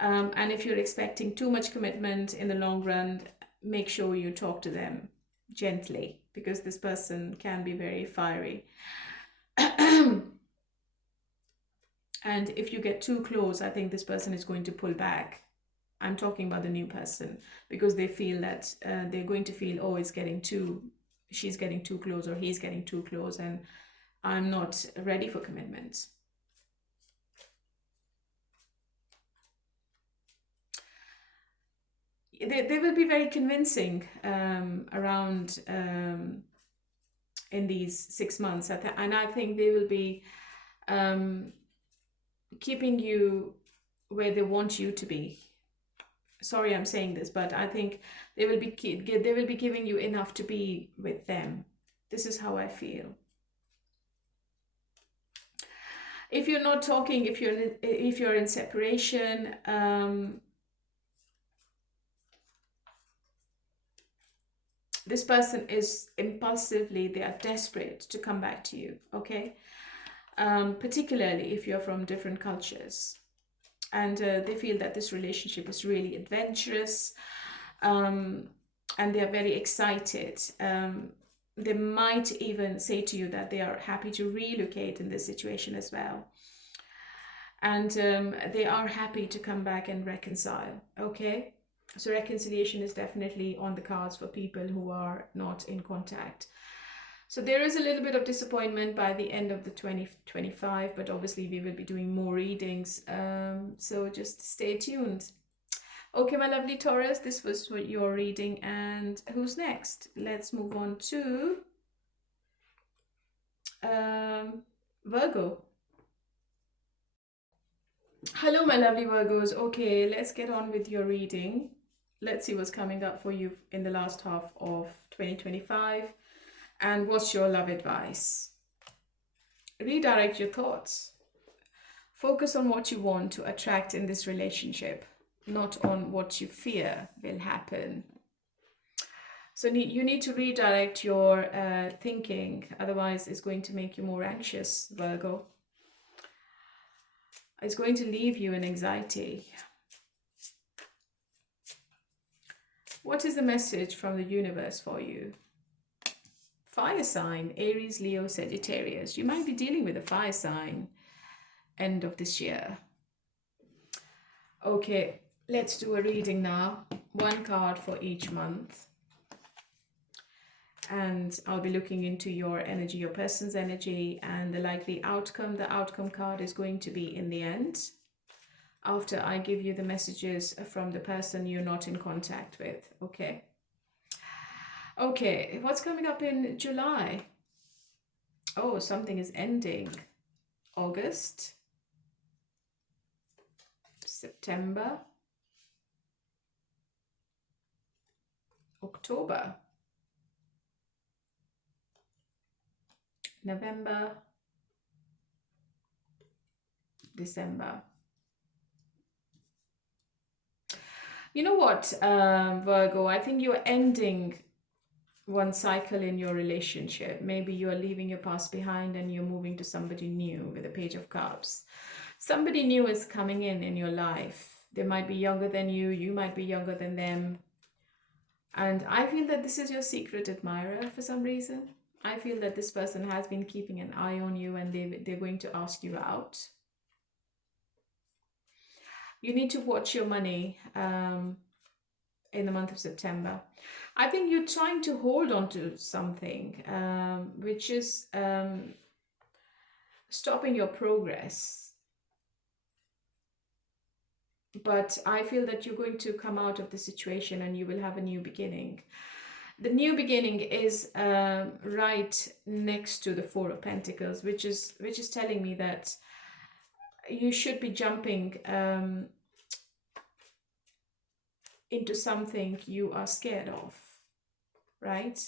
And if you're expecting too much commitment in the long run, make sure you talk to them gently, because this person can be very fiery. And if you get too close, I think this person is going to pull back. I'm talking about the new person, because they feel that they're going to feel, oh, she's getting too close, or he's getting too close, and I'm not ready for commitment. They will be very convincing around in these 6 months. And I think they will be keeping you where they want you to be. Sorry, I'm saying this, but I think they will be giving you enough to be with them. This is how I feel. If you're not talking, if you're in separation, this person is impulsively, they are desperate to come back to you, okay? Particularly if you're from different cultures. And they feel that this relationship is really adventurous, and they're very excited. They might even say to you that they are happy to relocate in this situation as well. And they are happy to come back and reconcile, okay? So reconciliation is definitely on the cards for people who are not in contact. So there is a little bit of disappointment by the end of the 2025, but obviously we will be doing more readings. So just stay tuned. Okay, my lovely Taurus, this was what you're reading. And who's next? Let's move on to Virgo. Hello, my lovely Virgos. Okay, let's get on with your reading. Let's see what's coming up for you in the last half of 2025. And what's your love advice? Redirect your thoughts. Focus on what you want to attract in this relationship, not on what you fear will happen. So you need to redirect your thinking, otherwise it's going to make you more anxious, Virgo. It's going to leave you in anxiety. What is the message from the universe for you? Fire sign, Aries, Leo, Sagittarius. You might be dealing with a fire sign end of this year. Okay, let's do a reading now. One card for each month. And I'll be looking into your energy, your person's energy, and the likely outcome. The outcome card is going to be in the end, after I give you the messages from the person you're not in contact with, okay? Okay, what's coming up in July? Oh, something is ending. August, September, October, November, December. You know what, Virgo, I think you're ending one cycle in your relationship. Maybe you're leaving your past behind and you're moving to somebody new with a Page of Cups. Somebody new is coming in your life. They might be younger than you. You might be younger than them. And I feel that this is your secret admirer for some reason. I feel that this person has been keeping an eye on you, and they're going to ask you out. You need to watch your money in the month of September. I think you're trying to hold on to something, which is stopping your progress. But I feel that you're going to come out of the situation and you will have a new beginning. The new beginning is right next to the Four of Pentacles, which is telling me that you should be jumping into something you are scared of, right?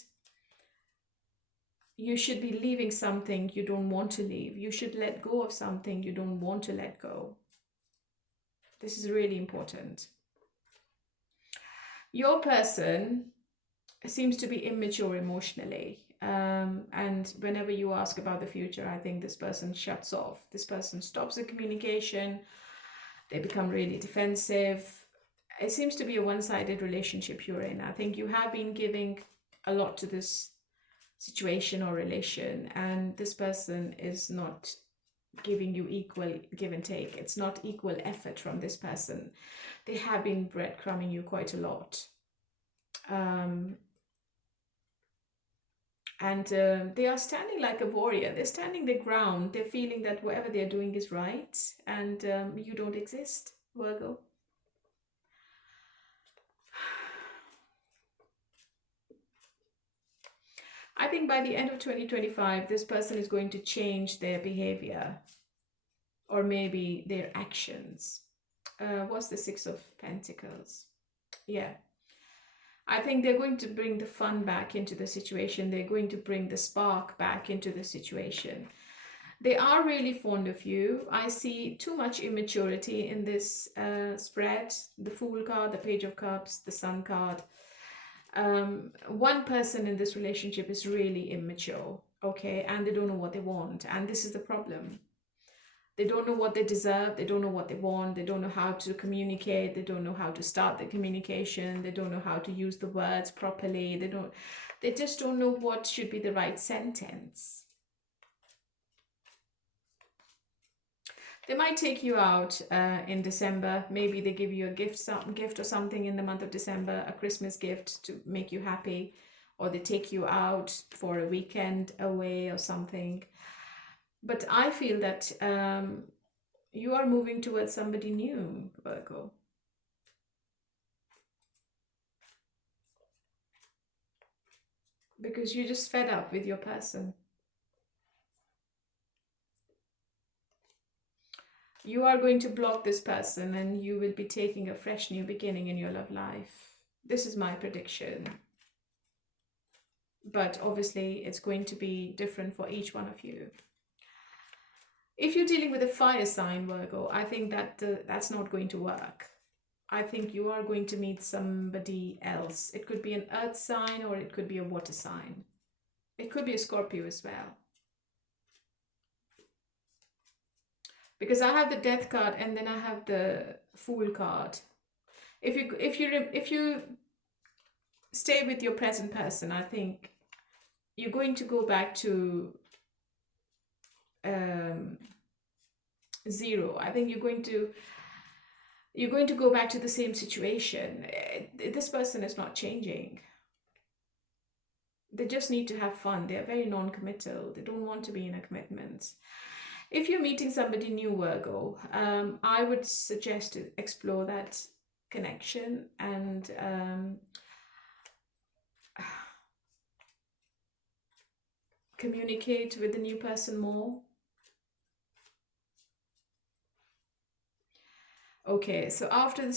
You should be leaving something you don't want to leave. You should let go of something you don't want to let go. This is really important. Your person seems to be immature emotionally. And whenever you ask about the future, I think this person shuts off. This person stops the communication. They become really defensive. It seems to be a one-sided relationship you're in. I think you have been giving a lot to this situation or relation, and this person is not giving you equal give and take. It's not equal effort from this person. They have been breadcrumbing you quite a lot. And they are standing like a warrior. They're standing their ground. They're feeling that whatever they're doing is right, and you don't exist, Virgo. I think by the end of 2025, this person is going to change their behavior, or maybe their actions. What's the Six of Pentacles? Yeah. I think they're going to bring the fun back into the situation. They're going to bring the spark back into the situation. They are really fond of you. I see too much immaturity in this spread. The Fool card, the Page of Cups, the Sun card. One person in this relationship is really immature, okay, and they don't know what they want, and this is the problem. They don't know what they deserve, they don't know what they want, they don't know how to communicate, they don't know how to start the communication, they don't know how to use the words properly, they just don't know what should be the right sentence. They might take you out in December. Maybe they give you a gift or something in the month of December, a Christmas gift to make you happy, or they take you out for a weekend away or something. But I feel that you are moving towards somebody new, Virgo. Because you're just fed up with your person. You are going to block this person and you will be taking a fresh new beginning in your love life. This is my prediction. But obviously it's going to be different for each one of you. If you're dealing with a fire sign, Virgo, I think that that's not going to work. I think you are going to meet somebody else. It could be an earth sign or it could be a water sign. It could be a Scorpio as well. Because I have the Death card and then I have the Fool card. If you stay with your present person, I think you're going to go back to zero. I think you're going to go back to the same situation. This person is not changing. They just need to have fun. They are very non-committal. They don't want to be in a commitment. If you're meeting somebody new, Virgo, I would suggest to explore that connection and communicate with the new person more. Okay, so after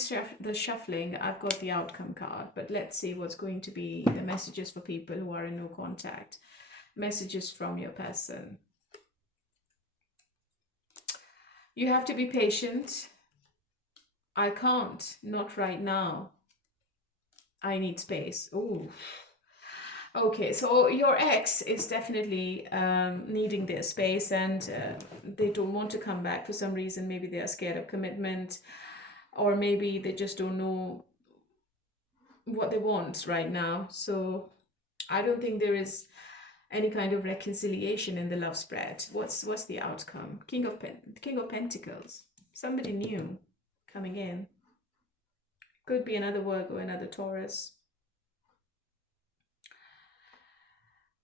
the shuffling, I've got the outcome card, but let's see what's going to be the messages for people who are in no contact. Messages from your person. You have to be patient. I can't, not right now. I need space. Ooh. Okay, so your ex is definitely needing their space, and they don't want to come back for some reason. Maybe they are scared of commitment, or maybe they just don't know what they want right now. So I don't think there is any kind of reconciliation in the love spread. What's the outcome? King of Pentacles. Somebody new coming in. Could be another Virgo, another Taurus.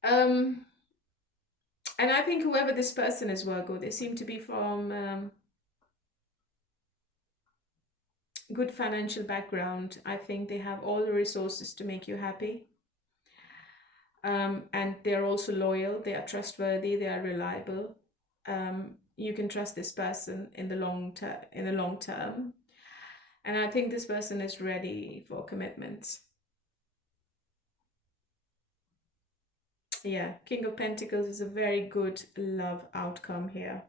And I think whoever this person is, Virgo, they seem to be from good financial background. I think they have all the resources to make you happy. And they're also loyal, they are trustworthy, they are reliable. You can trust this person in the long term. And I think this person is ready for commitment. Yeah, King of Pentacles is a very good love outcome here.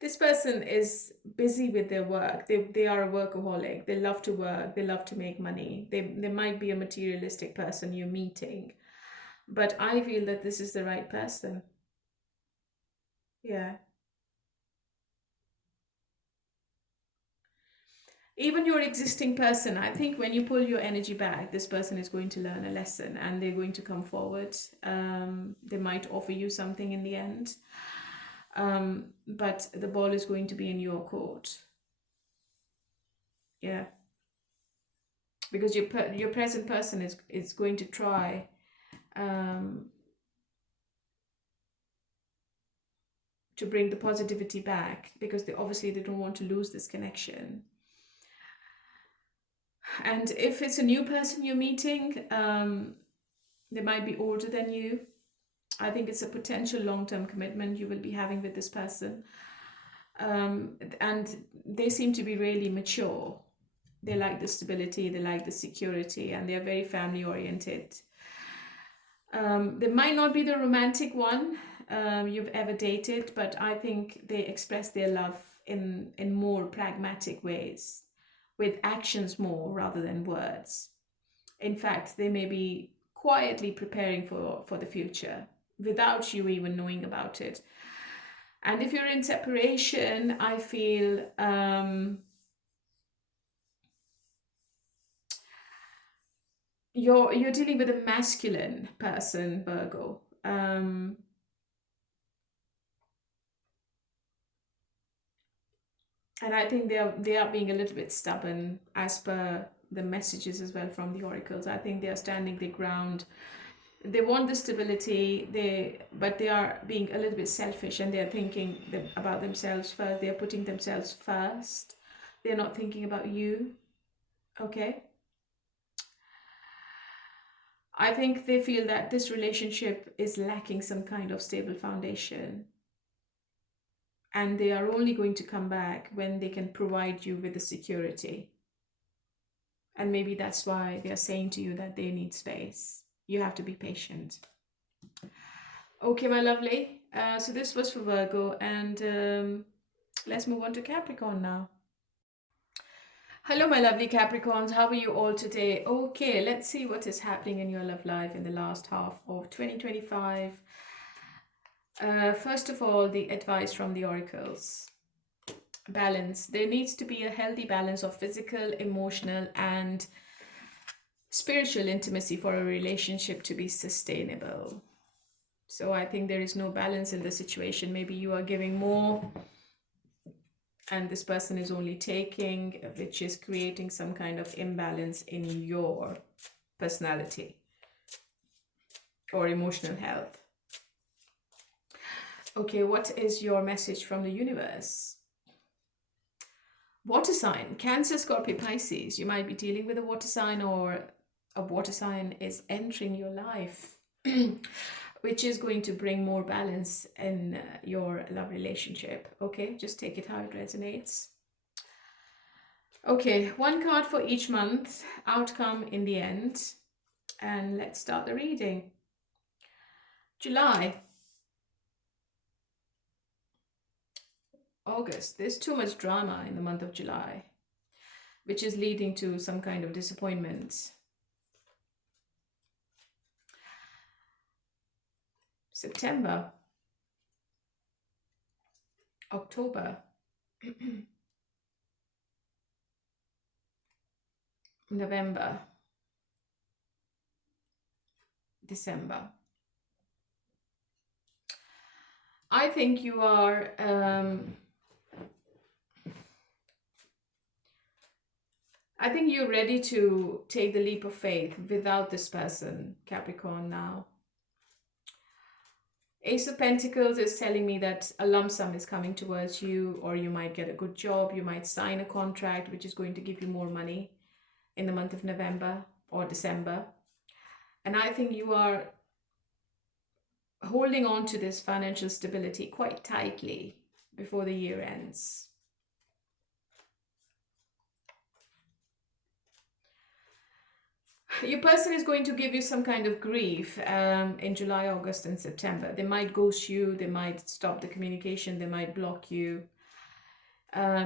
This person is busy with their work. They are a workaholic. They love to work. They love to make money. They might be a materialistic person you're meeting. But I feel that this is the right person. Yeah. Even your existing person, I think when you pull your energy back, this person is going to learn a lesson and they're going to come forward. They might offer you something in the end. But the ball is going to be in your court. Yeah. Because your present person is going to try to bring the positivity back, because they don't want to lose this connection. And if it's a new person you're meeting, they might be older than you. I think it's a potential long-term commitment you will be having with this person. And they seem to be really mature. They like the stability, they like the security, and they're very family-oriented. They might not be the romantic one you've ever dated, but I think they express their love in more pragmatic ways, with actions more rather than words. In fact, they may be quietly preparing for the future without you even knowing about it. And if you're in separation, I feel you're dealing with a masculine person, Virgo. And I think they are being a little bit stubborn, as per the messages as well from the oracles. I think they are standing their ground. They want the stability, but they are being a little bit selfish, and they are thinking about themselves first. They are putting themselves first. They're not thinking about you. Okay. I think they feel that this relationship is lacking some kind of stable foundation. And they are only going to come back when they can provide you with the security. And maybe that's why they are saying to you that they need space. You have to be patient. Okay, my lovely. So this was for Virgo, and let's move on to Capricorn now. Hello, my lovely Capricorns. How are you all today? Okay, let's see what is happening in your love life in the last half of 2025. First of all, the advice from the oracles. Balance. There needs to be a healthy balance of physical, emotional, and spiritual intimacy for a relationship to be sustainable. So I think there is no balance in the situation. Maybe you are giving more and this person is only taking, which is creating some kind of imbalance in your personality or emotional health. Okay, what is your message from the universe? Water sign, Cancer, Scorpio, Pisces. You might be dealing with a water sign, or a water sign is entering your life, which is going to bring more balance in your love relationship. Okay, just take it how it resonates. Okay, one card for each month, outcome in the end. And let's start the reading. July. August. There's too much drama in the month of July. which is leading to some kind of disappointment. September, October, November, December. I think you are I think you're ready to take the leap of faith without this person, Capricorn, now. Ace of Pentacles is telling me that a lump sum is coming towards you, or you might get a good job, you might sign a contract which is going to give you more money in the month of November or December. And I think you are holding on to this financial stability quite tightly before the year ends. Your person is going to give you some kind of grief in July, August, and September. They might ghost you, they might stop the communication, they might block you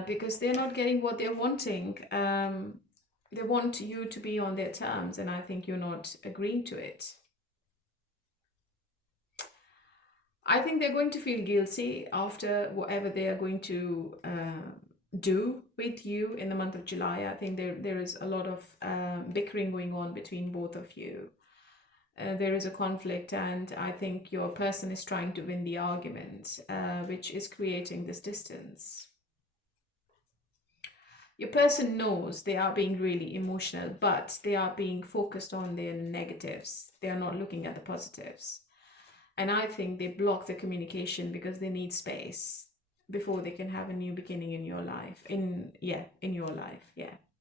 because they're not getting what they're wanting. They want you to be on their terms, and I think you're not agreeing to it. I think they're going to feel guilty after whatever they are going to do with you in the month of July. I think there is a lot of bickering going on between both of you. There is a conflict, and I think your person is trying to win the argument, which is creating this distance. Your person knows they are being really emotional, but they are being focused on their negatives. They are not looking at the positives. And I think they block the communication because they need space before they can have a new beginning in your life.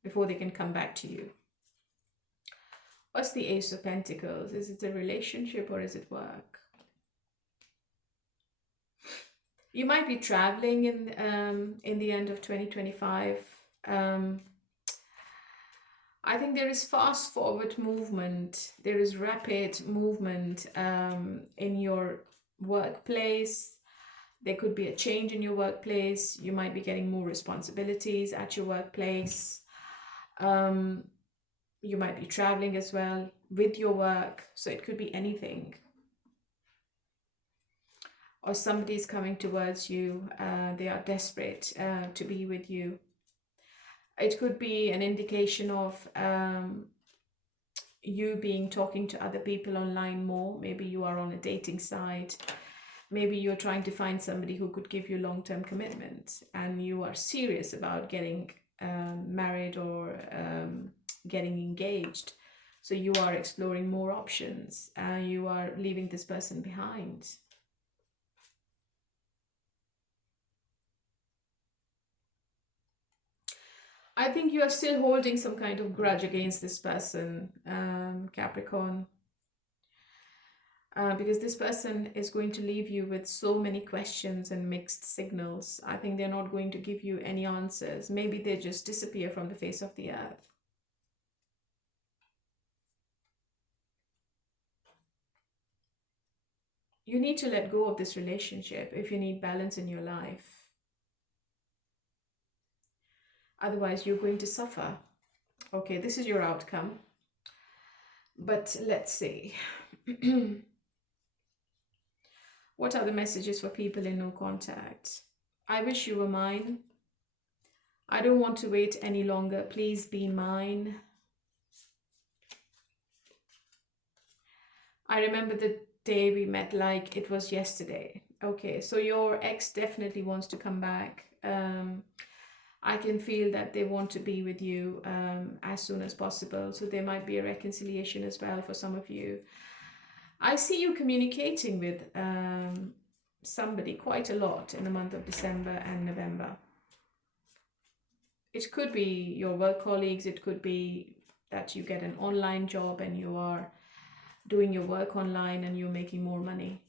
Before they can come back to you. What's the Ace of Pentacles? Is it a relationship or is it work? You might be traveling in the end of 2025. I think there is fast forward movement. There is rapid movement in your workplace. There could be a change in your workplace. You might be getting more responsibilities at your workplace. You might be traveling as well with your work. So it could be anything. Or somebody's coming towards you. They are desperate to be with you. It could be an indication of you talking to other people online more. Maybe you are on a dating site. Maybe you're trying to find somebody who could give you long-term commitment, and you are serious about getting married or getting engaged. So you are exploring more options. You are leaving this person behind. I think you are still holding some kind of grudge against this person, Capricorn. Because this person is going to leave you with so many questions and mixed signals. I think they're not going to give you any answers. Maybe they just disappear from the face of the earth. You need to let go of this relationship if you need balance in your life. Otherwise, you're going to suffer. Okay, this is your outcome. But let's see. What are the messages for people in no contact? I wish you were mine. I don't want to wait any longer. Please be mine. I remember the day we met like it was yesterday. Okay, so your ex definitely wants to come back. I can feel that they want to be with you as soon as possible. So there might be a reconciliation as well for some of you. I see you communicating with somebody quite a lot in the month of December and November. It could be your work colleagues. It could be that you get an online job and you are doing your work online and you're making more money.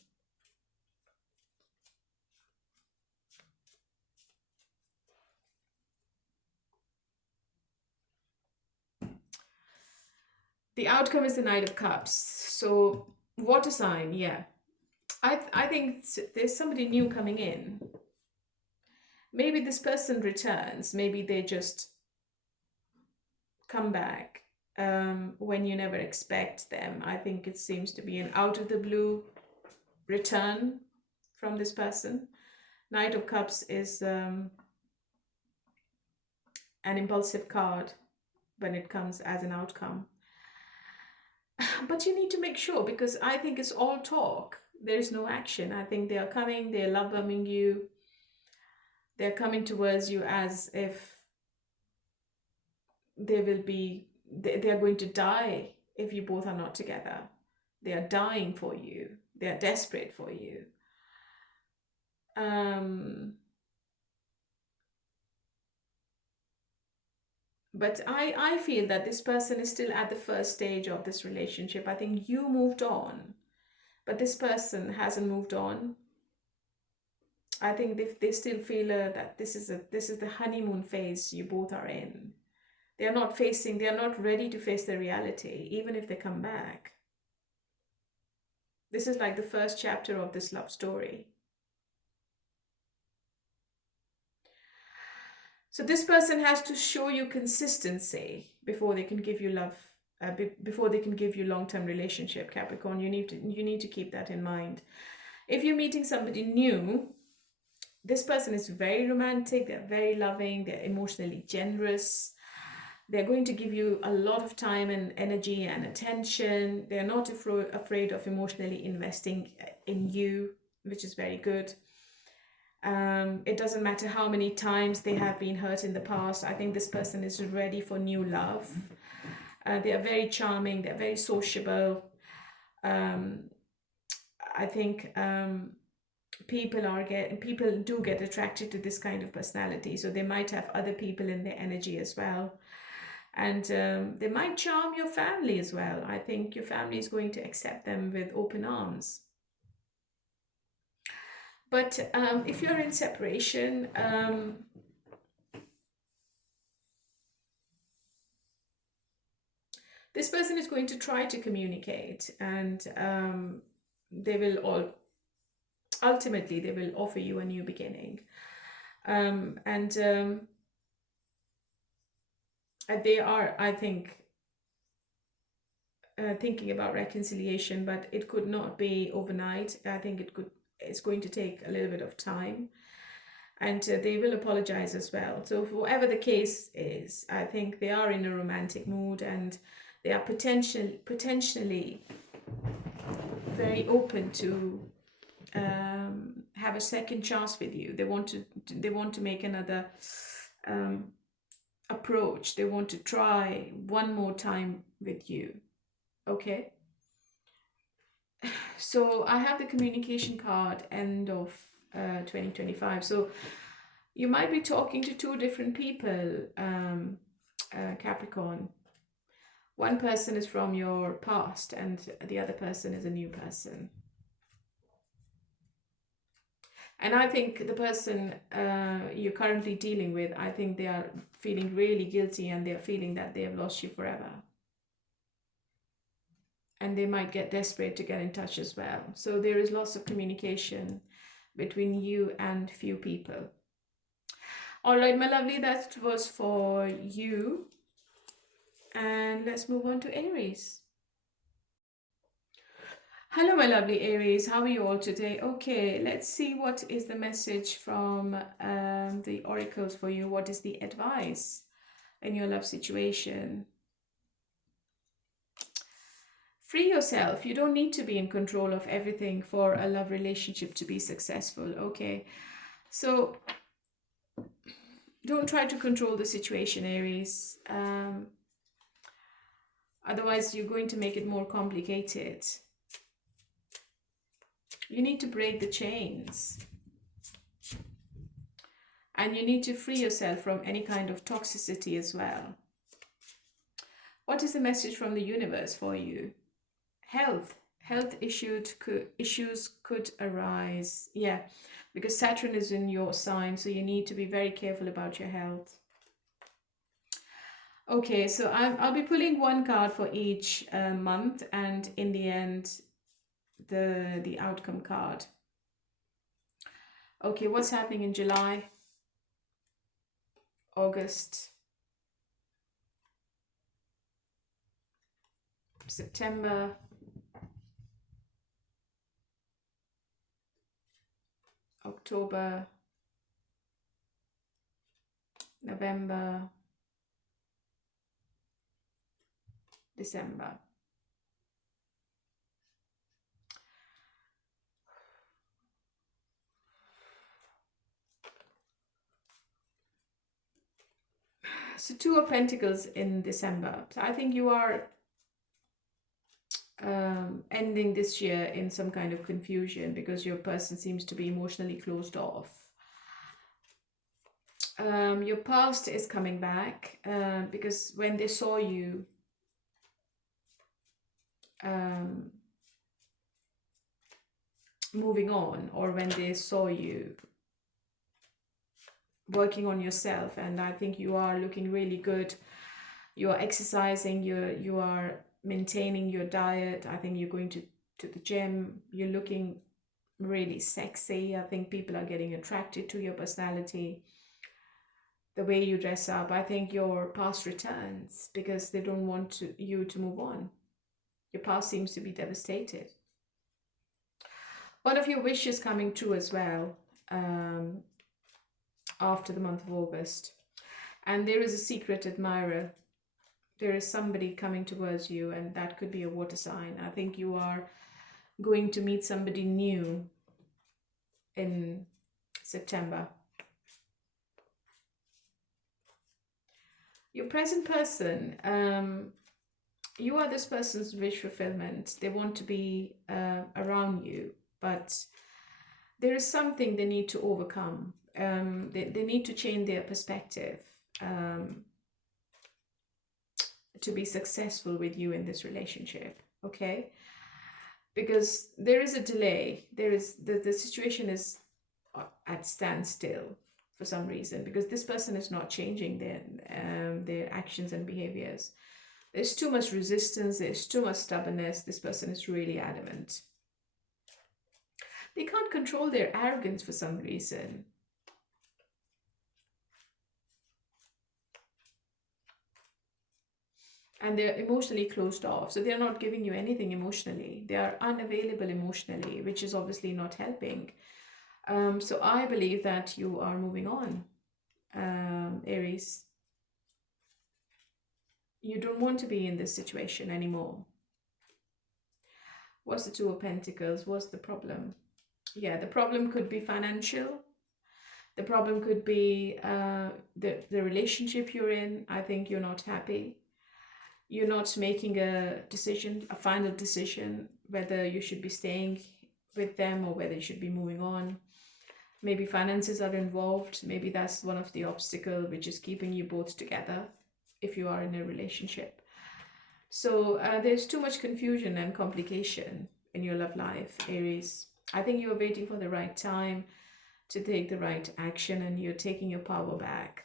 The outcome is the Knight of Cups. So water sign, yeah. I think there's somebody new coming in. Maybe this person returns. Maybe they just come back when you never expect them. I think it seems to be an out of the blue return from this person. Knight of Cups is an impulsive card when it comes as an outcome. But you need to make sure, because I think it's all talk. There's no action. I think they are coming, they're love bombing you. They're coming towards you as if they are going to die if you both are not together. They are dying for you. They are desperate for you. But I feel that this person is still at the first stage of this relationship. I think you moved on, but this person hasn't moved on. I think they still feel that this is the honeymoon phase you both are in. They are not ready to face the reality, even if they come back. This is like the first chapter of this love story. So this person has to show you consistency before they can give you love, before they can give you long-term relationship, Capricorn. You need to keep that in mind. If you're meeting somebody new, this person is very romantic, they're very loving, they're emotionally generous. They're going to give you a lot of time and energy and attention. They're not afraid of emotionally investing in you, which is very good. It doesn't matter how many times they have been hurt in the past. I think this person is ready for new love. They are very charming. They're very sociable. I think people do get attracted to this kind of personality. So they might have other people in their energy as well. And they might charm your family as well. I think your family is going to accept them with open arms. But if you're in separation, this person is going to try to communicate, and ultimately they will offer you a new beginning. They are, I think, thinking about reconciliation, but it could not be overnight. I think it's going to take a little bit of time, and they will apologize as well. So whatever the case is, I think they are in a romantic mood, and they are potentially very open to have a second chance with you. They want to make another approach. They want to try one more time with you. Okay. So I have the communication card, end of 2025. So you might be talking to two different people, Capricorn. One person is from your past and the other person is a new person. And I think the person you're currently dealing with, I think they are feeling really guilty, and they're feeling that they have lost you forever. And they might get desperate to get in touch as well. So there is lots of communication between you and few people. All right, my lovely, that was for you. And let's move on to Aries. Hello, my lovely Aries. How are you all today? Okay, let's see what is the message from the oracles for you. What is the advice in your love situation? Free yourself. You don't need to be in control of everything for a love relationship to be successful. Okay, so don't try to control the situation, Aries. Otherwise, you're going to make it more complicated. You need to break the chains. And you need to free yourself from any kind of toxicity as well. What is the message from the universe for you? Health issues could arise. Yeah, because Saturn is in your sign, so you need to be very careful about your health. Okay, so I'll be pulling one card for each month, and in the end, the outcome card. Okay, what's happening in July, August, September, October, November, December. So Two of Pentacles in December. So I think you are ending this year in some kind of confusion because your person seems to be emotionally closed off. Your past is coming back because when they saw you moving on, or when they saw you working on yourself, and I think you are looking really good. You are exercising, you are maintaining your diet. I think you're going to the gym. You're looking really sexy. I think people are getting attracted to your personality, the way you dress up. I think your past returns because they don't want you to move on. Your past seems to be devastated. One of your wishes coming true as well after the month of August. And there is a secret admirer. There is somebody coming towards you, and that could be a water sign. I think you are going to meet somebody new in September. Your present person, you are this person's wish fulfillment. They want to be around you, but there is something they need to overcome. They need to change their perspective to be successful with you in this relationship, okay? Because there is a delay. There is the situation is at standstill for some reason, because this person is not changing their actions and behaviors. There's too much resistance. There's too much stubbornness. This person is really adamant. They can't control their arrogance for some reason. And they're emotionally closed off. So they're not giving you anything emotionally. They are unavailable emotionally, which is obviously not helping. So I believe that you are moving on, Aries. You don't want to be in this situation anymore. What's the Two of Pentacles? What's the problem? Yeah, the problem could be financial. The problem could be the relationship you're in. I think you're not happy. You're not making a decision, a final decision, whether you should be staying with them or whether you should be moving on. Maybe finances are involved. Maybe that's one of the obstacles which is keeping you both together if you are in a relationship. So there's too much confusion and complication in your love life, Aries. I think you're waiting for the right time to take the right action, and you're taking your power back.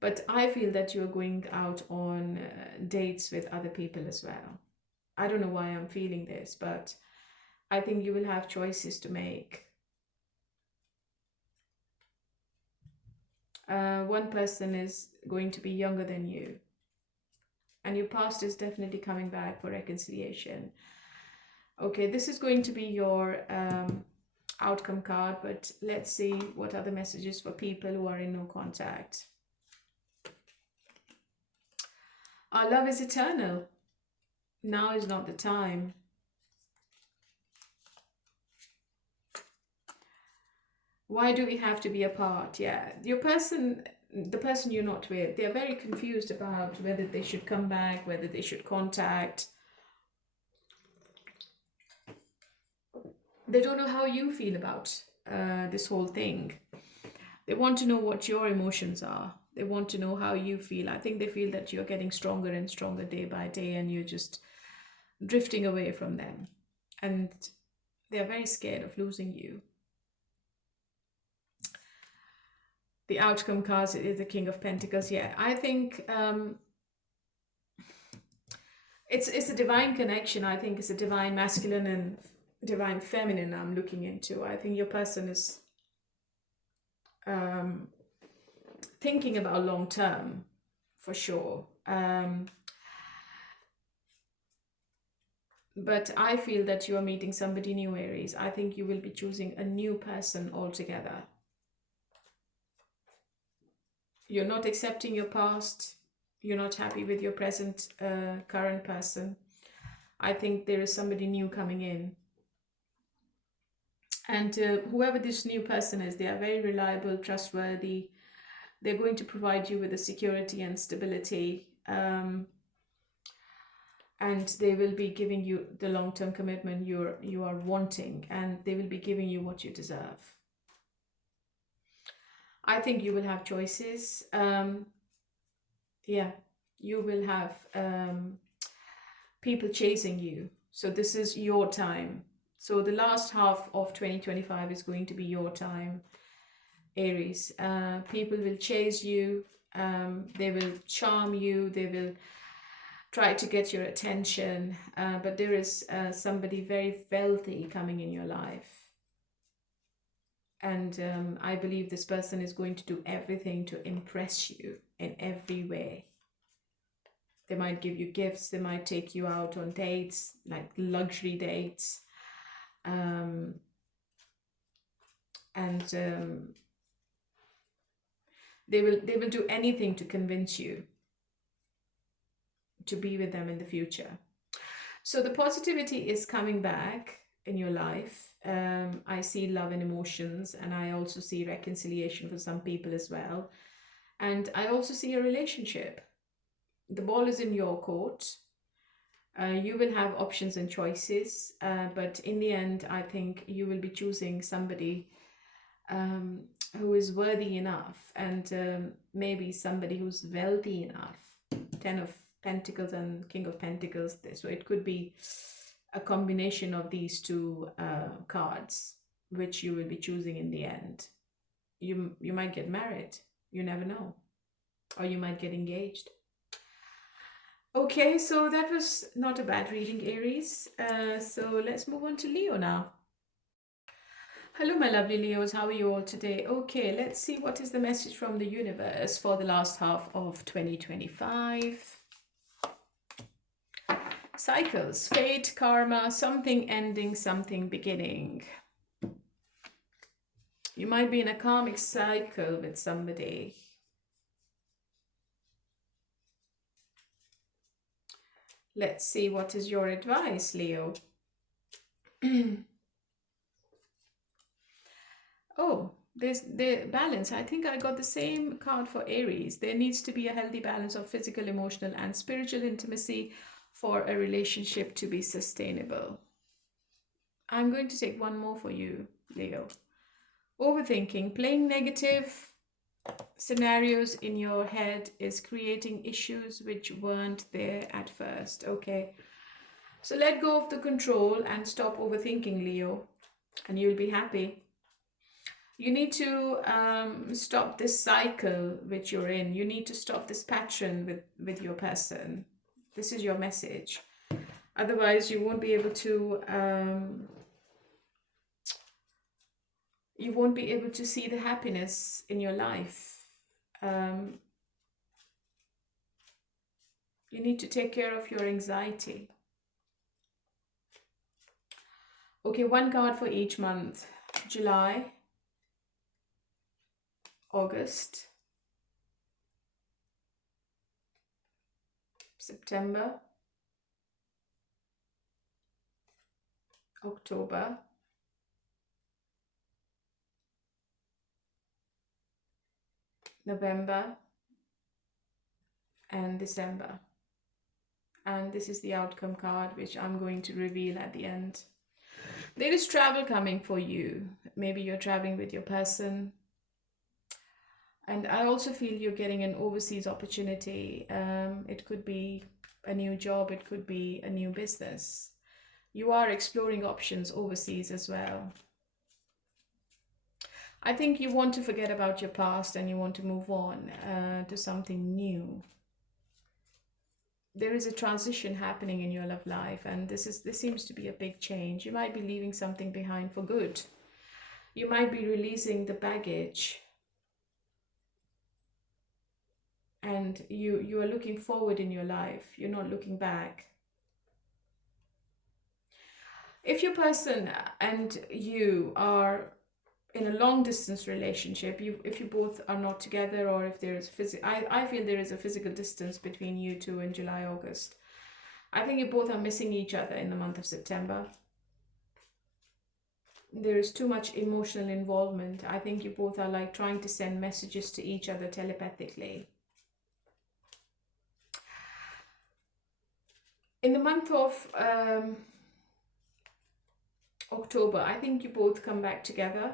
But I feel that you're going out on dates with other people as well. I don't know why I'm feeling this, but I think you will have choices to make. One person is going to be younger than you. And your past is definitely coming back for reconciliation. Okay, this is going to be your outcome card, but let's see what are the messages for people who are in no contact. Our love is eternal. Now is not the time. Why do we have to be apart? Yeah, your person, the person you're not with, they're very confused about whether they should come back, whether they should contact. They don't know how you feel about this whole thing. They want to know what your emotions are. They want to know how you feel. I think they feel that you're getting stronger and stronger day by day, and you're just drifting away from them. And they're very scared of losing you. The outcome card is the King of Pentacles. Yeah, I think it's a divine connection. I think it's a divine masculine and divine feminine I'm looking into. I think your person is thinking about long term for sure. But I feel that you are meeting somebody new, Aries. I think you will be choosing a new person altogether. You're not accepting your past. You're not happy with your present, current person. I think there is somebody new coming in. And whoever this new person is, they are very reliable, trustworthy. They're going to provide you with the security and stability. And they will be giving you the long-term commitment you are wanting, and they will be giving you what you deserve. I think you will have choices. Yeah, you will have people chasing you. So this is your time. So the last half of 2025 is going to be your time, Aries. People will chase you. They will charm you. They will try to get your attention. But there is somebody very wealthy coming in your life. And I believe this person is going to do everything to impress you in every way. They might give you gifts. They might take you out on dates, like luxury dates. They will do anything to convince you to be with them in the future. So the positivity is coming back in your life. I see love and emotions, and I also see reconciliation for some people as well. And I also see a relationship. The ball is in your court. You will have options and choices, but in the end, I think you will be choosing somebody who is worthy enough, and maybe somebody who's wealthy enough. 10 of Pentacles and King of Pentacles. So it could be a combination of these two cards, which you will be choosing in the end. You might get married. You never know. Or you might get engaged. Okay, so that was not a bad reading, Aries. So let's move on to Leo now. Hello, my lovely Leos. How are you all today? Okay, let's see what is the message from the universe for the last half of 2025. Cycles, fate, karma, something ending, something beginning. You might be in a karmic cycle with somebody. Let's see what is your advice, Leo. Oh, there's the balance. I think I got the same card for Aries. There needs to be a healthy balance of physical, emotional, and spiritual intimacy for a relationship to be sustainable. I'm going to take one more for you, Leo. Overthinking, playing negative scenarios in your head is creating issues which weren't there at first. Okay, so let go of the control and stop overthinking, Leo, and you'll be happy. You need to stop this cycle which you're in. You need to stop this pattern with your person. This is your message. Otherwise, you won't be able to see the happiness in your life. You need to take care of your anxiety. Okay, one card for each month. July, August, September, October, November, and December. And this is the outcome card, which I'm going to reveal at the end. There is travel coming for you. Maybe you're traveling with your person. And I also feel you're getting an overseas opportunity. It could be a new job. It could be a new business. You are exploring options overseas as well. I think you want to forget about your past and you want to move on to something new. There is a transition happening in your love life, and this seems to be a big change. You might be leaving something behind for good. You might be releasing the baggage. and you are looking forward in your life. You're not looking back. If your person and you are in a long distance relationship, if you both are not together, or if there is I feel there is a physical distance between you two in July, August. I think you both are missing each other in the month of September. There is too much emotional involvement. I think you both are like trying to send messages to each other telepathically. In the month of October, I think you both come back together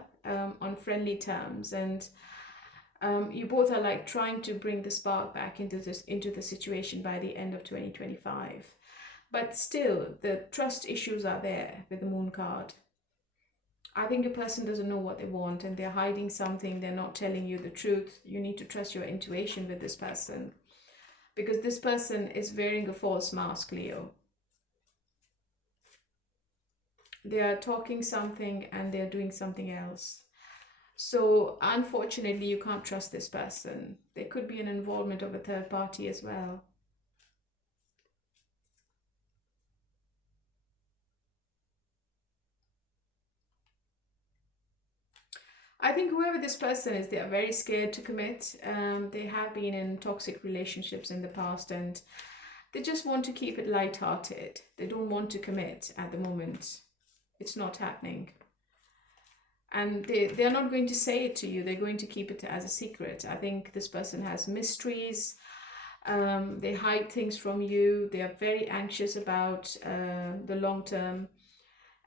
on friendly terms, and you both are like trying to bring the spark back into the situation by the end of 2025. But still, the trust issues are there with the Moon card. I think your person doesn't know what they want, and they're hiding something. They're not telling you the truth. You need to trust your intuition with this person, because this person is wearing a false mask, Leo. They are talking something and they're doing something else. So unfortunately, you can't trust this person. There could be an involvement of a third party as well. I think whoever this person is, they are very scared to commit. They have been in toxic relationships in the past, and they just want to keep it lighthearted. They don't want to commit at the moment. It's not happening. And they're not going to say it to you. They're going to keep it as a secret. I think this person has mysteries. They hide things from you. They are very anxious about the long term.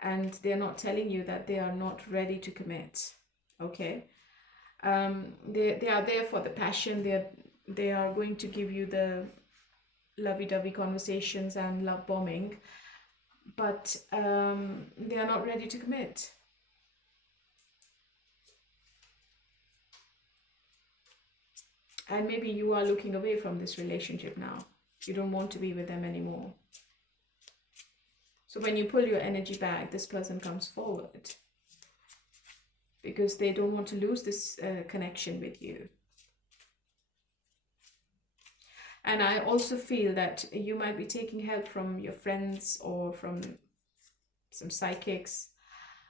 And they're not telling you that they are not ready to commit. Okay? They are there for the passion. They are going to give you the lovey-dovey conversations and love bombing. But they are not ready to commit. And maybe you are looking away from this relationship now. You don't want to be with them anymore. So when you pull your energy back, this person comes forward, because they don't want to lose this connection with you. And I also feel that you might be taking help from your friends or from some psychics.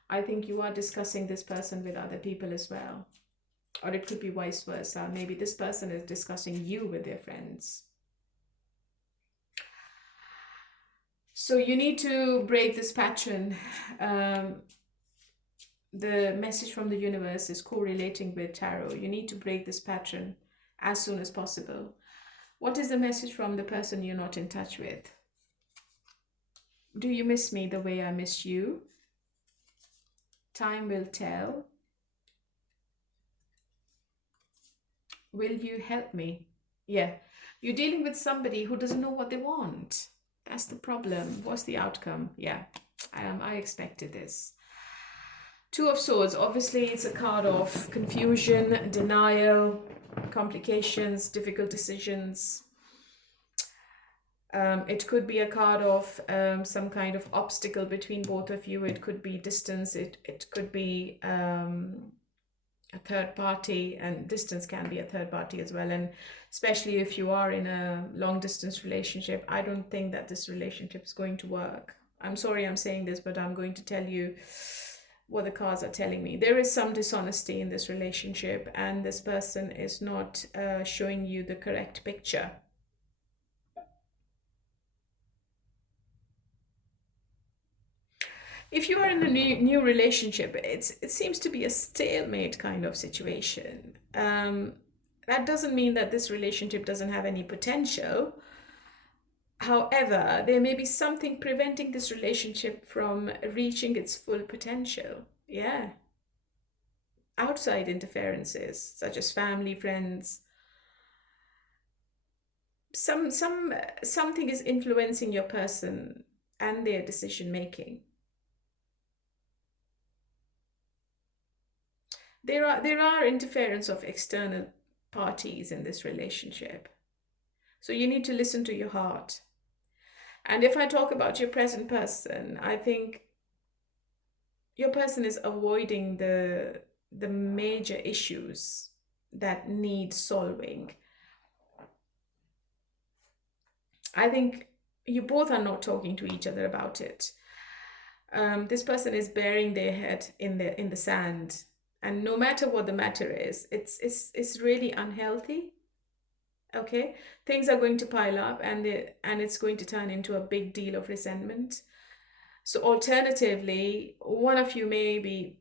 I think you are discussing this person with other people as well. Or it could be vice versa. Maybe this person is discussing you with their friends. So you need to break this pattern. The message from the universe is correlating with tarot. You need to break this pattern as soon as possible. What is the message from the person you're not in touch with? Do you miss me the way I miss you? Time will tell. Will you help me? Yeah. You're dealing with somebody who doesn't know what they want. That's the problem. What's the outcome? Yeah. I expected this. Two of Swords. Obviously, it's a card of confusion, denial, complications, difficult decisions. It could be a card of some kind of obstacle between both of you. It could be distance. It could be a third party, and distance can be a third party as well. And especially if you are in a long distance relationship, I don't think that this relationship is going to work. I'm sorry I'm saying this, but I'm going to tell you what the cards are telling me. There is some dishonesty in this relationship, and this person is not showing you the correct picture. If you are in a new relationship, it seems to be a stalemate kind of situation. That doesn't mean that this relationship doesn't have any potential. However, there may be something preventing this relationship from reaching its full potential. Yeah. Outside interferences, such as family, friends. Something is influencing your person and their decision making. There are interference of external parties in this relationship. So you need to listen to your heart. And if I talk about your present person, I think your person is avoiding the major issues that need solving. I think you both are not talking to each other about it. This person is burying their head in the sand, and no matter what the matter is, it's really unhealthy. Okay, things are going to pile up, and it's going to turn into a big deal of resentment. So alternatively, one of you may be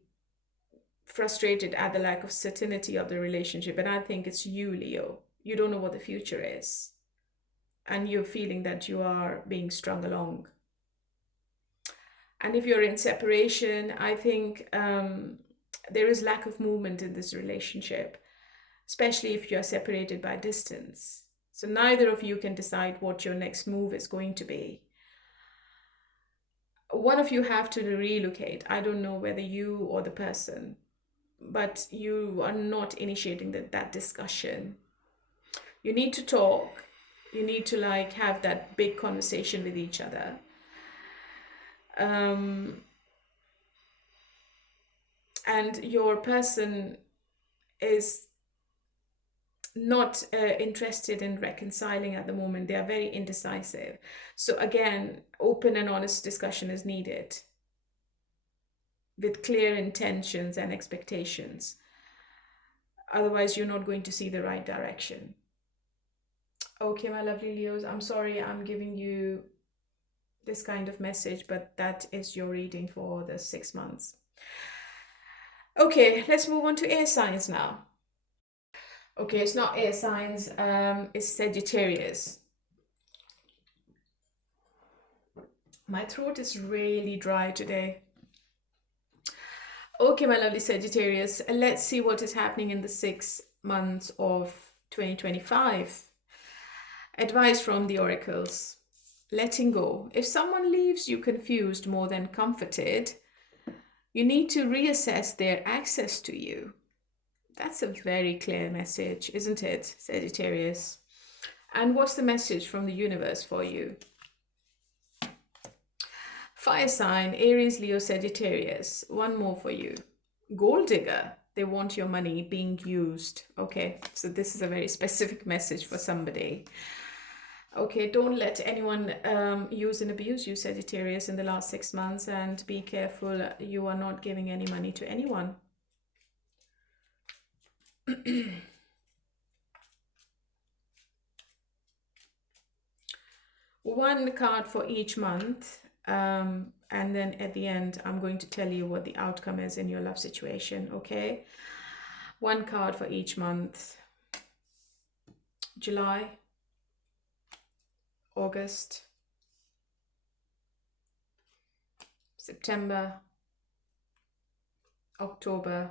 frustrated at the lack of certainty of the relationship, and I think it's you, Leo. You don't know what the future is, and you're feeling that you are being strung along. And if you're in separation, I think there is lack of movement in this relationship, especially if you're separated by distance. So neither of you can decide what your next move is going to be. One of you have to relocate. I don't know whether you or the person, but you are not initiating that discussion. You need to talk. You need to like have that big conversation with each other. And your person is not interested in reconciling at the moment. They are very indecisive. So again, open and honest discussion is needed with clear intentions and expectations. Otherwise, you're not going to see the right direction. Okay, my lovely Leos, I'm sorry I'm giving you this kind of message, but that is your reading for the 6 months. Okay, let's move on to air signs now. Okay, it's not air signs, it's Sagittarius. My throat is really dry today. Okay, my lovely Sagittarius, let's see what is happening in the 6 months of 2025. Advice from the oracles. Letting go. If someone leaves you confused more than comforted, you need to reassess their access to you. That's a very clear message, isn't it, Sagittarius? And what's the message from the universe for you? Fire sign, Aries, Leo, Sagittarius. One more for you. Gold digger. They want your money being used. Okay, so this is a very specific message for somebody. Okay, don't let anyone use and abuse you, Sagittarius, in the last 6 months, and be careful you are not giving any money to anyone. One card for each month, and then at the end I'm going to tell you what the outcome is in your love situation. Okay, one card for each month. July, August, September, October,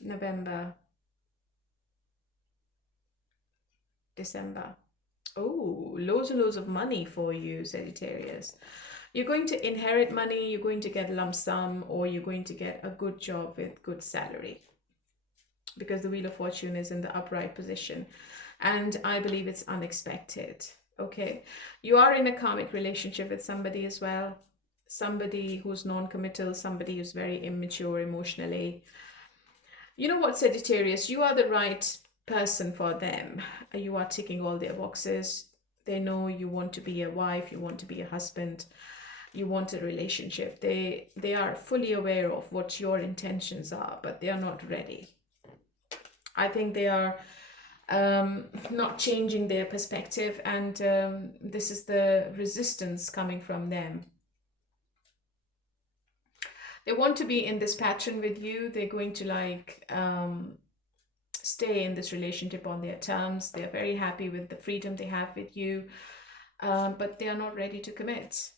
November, December. Oh, loads and loads of money for you, Sagittarius. You're going to inherit money, you're going to get lump sum, or you're going to get a good job with good salary, because the Wheel of Fortune is in the upright position, and I believe it's unexpected. Okay, you are in a karmic relationship with somebody as well, somebody who's non-committal, somebody who's very immature emotionally. You know what, Sagittarius, you are the right person for them. You are ticking all their boxes. They know you want to be a wife, you want to be a husband, you want a relationship. They are fully aware of what your intentions are, but they are not ready. I think they are not changing their perspective, and this is the resistance coming from them. They want to be in this pattern with you. They're going to like stay in this relationship on their terms. They're very happy with the freedom they have with you, but they are not ready to commit.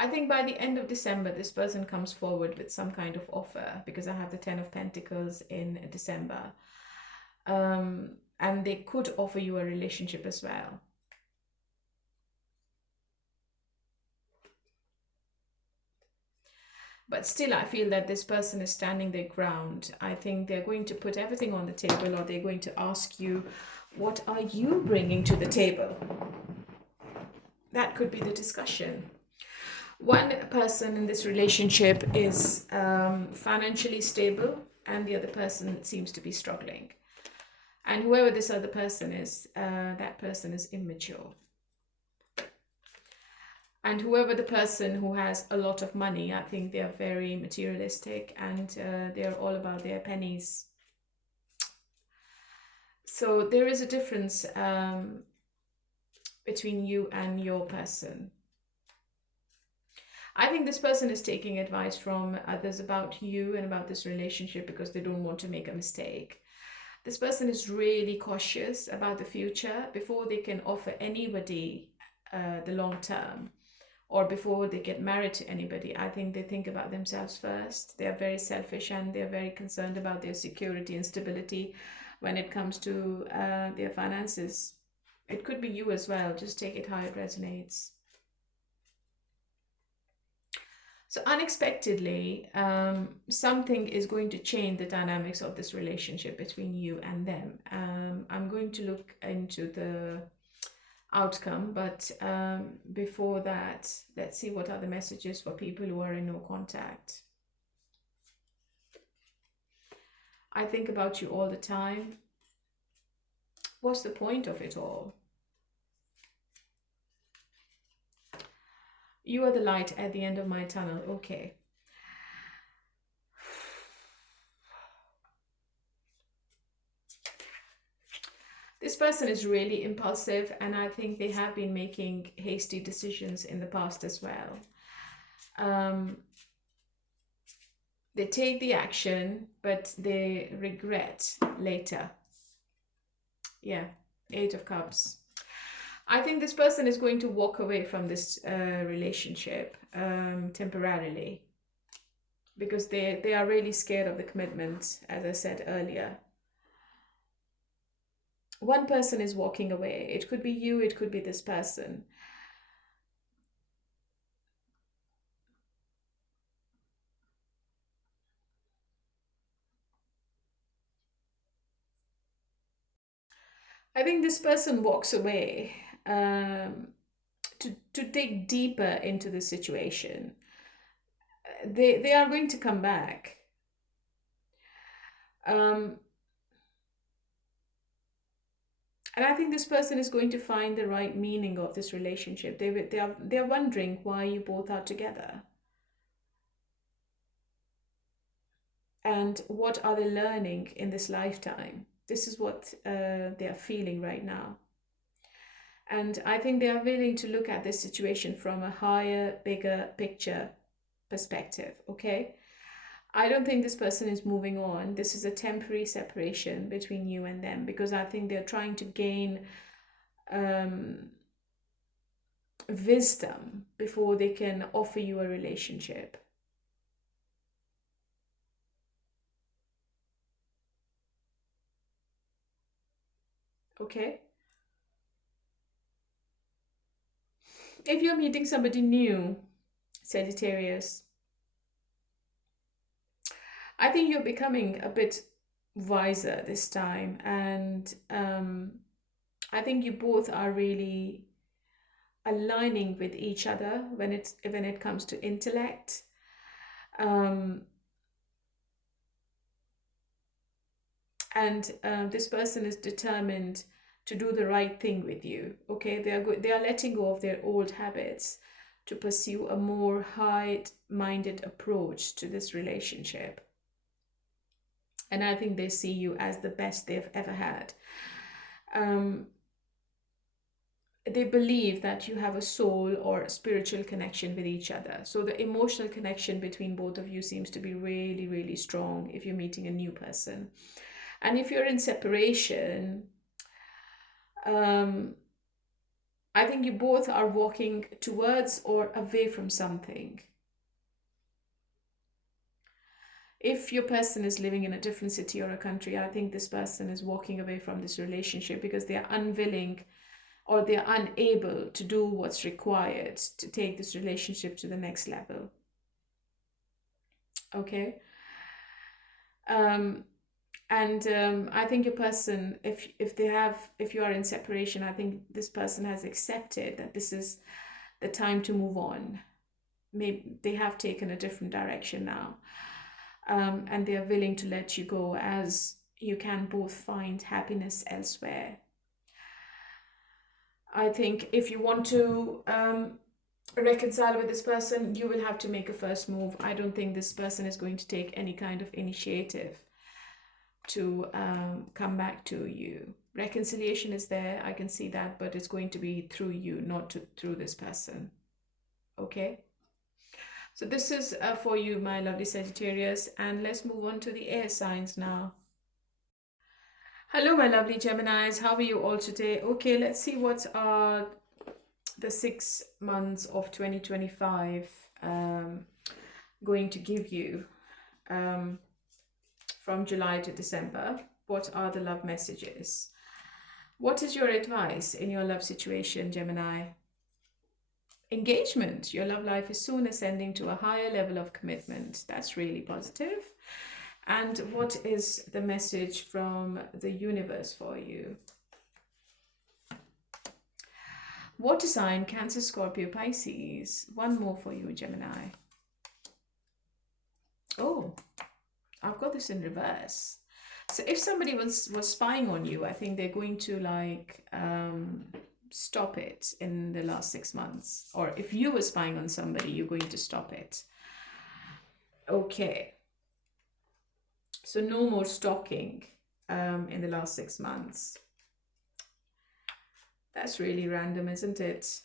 I think by the end of December, this person comes forward with some kind of offer, because I have the 10 of Pentacles in December. And they could offer you a relationship as well. But still, I feel that this person is standing their ground. I think they're going to put everything on the table, or they're going to ask you, what are you bringing to the table? That could be the discussion. One person in this relationship is financially stable and the other person seems to be struggling. And whoever this other person is, that person is immature. And whoever the person who has a lot of money, I think they are very materialistic, and they are all about their pennies. So there is a difference between you and your person. I think this person is taking advice from others about you and about this relationship because they don't want to make a mistake. This person is really cautious about the future before they can offer anybody the long term, or before they get married to anybody. I think they think about themselves first. They are very selfish, and they are very concerned about their security and stability when it comes to their finances. It could be you as well. Just take it how it resonates. So unexpectedly, something is going to change the dynamics of this relationship between you and them. I'm going to look into the outcome, but before that, let's see what are the messages for people who are in no contact. I think about you all the time. What's the point of it all? You are the light at the end of my tunnel. Okay. This person is really impulsive, and I think they have been making hasty decisions in the past as well. They take the action, but they regret later. Yeah, Eight of Cups. I think this person is going to walk away from this relationship temporarily, because they are really scared of the commitment, as I said earlier. One person is walking away. It could be you, it could be this person. I think this person walks away to dig deeper into the situation. They are going to come back. And I think this person is going to find the right meaning of this relationship. They are wondering why you both are together. And what are they learning in this lifetime? This is what they are feeling right now. And I think they are willing to look at this situation from a higher, bigger picture perspective, okay? I don't think this person is moving on. This is a temporary separation between you and them, because I think they're trying to gain wisdom before they can offer you a relationship. Okay? If you're meeting somebody new, Sagittarius, I think you're becoming a bit wiser this time, and I think you both are really aligning with each other when it comes to intellect. And this person is determined to do the right thing with you. Okay, they are letting go of their old habits to pursue a more high-minded approach to this relationship. And I think they see you as the best they've ever had. They believe that you have a soul or a spiritual connection with each other. So the emotional connection between both of you seems to be really, really strong if you're meeting a new person. And if you're in separation, I think you both are walking towards or away from something. If your person is living in a different city or a country, I think this person is walking away from this relationship because they are unwilling or they are unable to do what's required to take this relationship to the next level. Okay? I think your person, if you are in separation, I think this person has accepted that this is the time to move on. Maybe they have taken a different direction now. and they are willing to let you go, as you can both find happiness elsewhere. I think if you want to reconcile with this person, you will have to make a first move. I don't think this person is going to take any kind of initiative to come back to you. Reconciliation is there, I can see that, but it's going to be through you, not through this person. Okay? So this is for you, my lovely Sagittarius, and let's move on to the air signs now. Hello, my lovely Geminis. How are you all today? Okay, let's see what are the 6 months of 2025 going to give you from July to December. What are the love messages? What is your advice in your love situation, Gemini? Engagement. Your love life is soon ascending to a higher level of commitment. That's really positive. And what is the message from the universe for you? Water sign, Cancer, Scorpio, Pisces. One more for you, Gemini. Oh, I've got this in reverse. So if somebody was spying on you, I think they're going to like stop it in the last 6 months. Or if you were spying on somebody, you're going to stop it. Okay. So no more stalking in the last 6 months. That's really random, isn't it?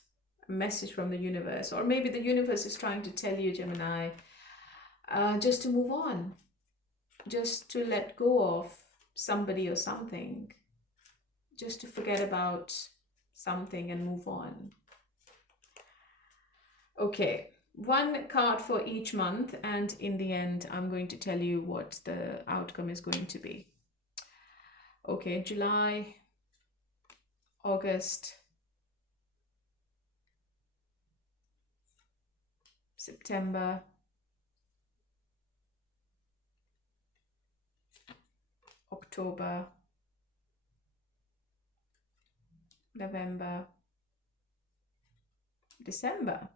A message from the universe. Or maybe the universe is trying to tell you, Gemini, just to move on. Just to let go of somebody or something. Just to forget about something and move on. Okay. One card for each month, and in the end I'm going to tell you what the outcome is going to be. Okay, July, August, September, October, November, December.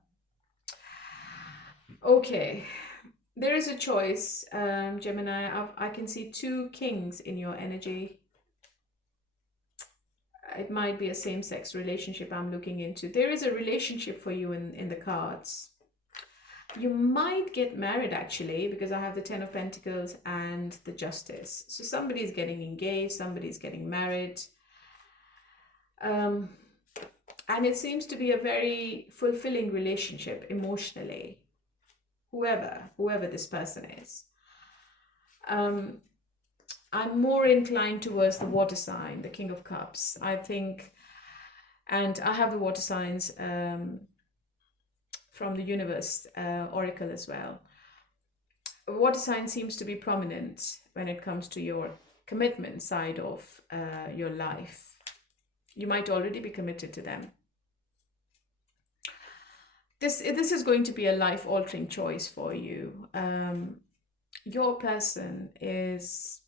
Okay, there is a choice, Gemini. I can see 2 kings in your energy. It might be a same-sex relationship I'm looking into. There is a relationship for you in the cards. You might get married, actually, because I have the 10 of Pentacles and the Justice. So somebody is getting engaged, somebody is getting married. And it seems to be a very fulfilling relationship emotionally. Whoever this person is. I'm more inclined towards the water sign, the King of Cups, I think. And I have the water signs from the universe oracle as well. Water sign seems to be prominent when it comes to your commitment side of your life. You might already be committed to them. This is going to be a life-altering choice for you. Your person is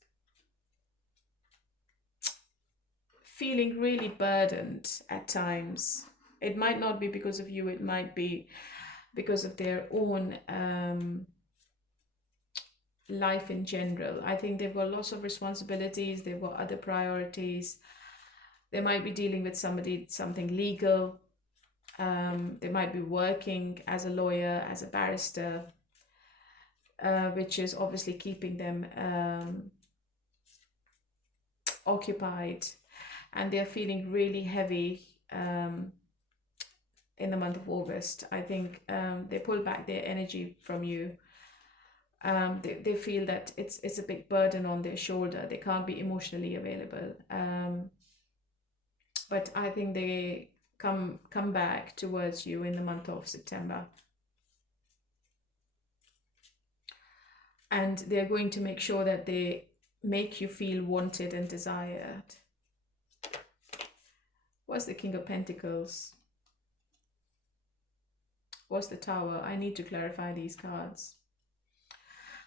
feeling really burdened at times. It might not be because of you, it might be because of their own life in general. I think they've got lots of responsibilities, they've got other priorities. They might be dealing with something legal. They might be working as a lawyer, as a barrister, which is obviously keeping them occupied, and they're feeling really heavy in the month of August. I think they pull back their energy from you. They feel that it's a big burden on their shoulder. They can't be emotionally available. But I think they come back towards you in the month of September. And they're going to make sure that they make you feel wanted and desired. What's the King of Pentacles? What's the Tower? I need to clarify these cards.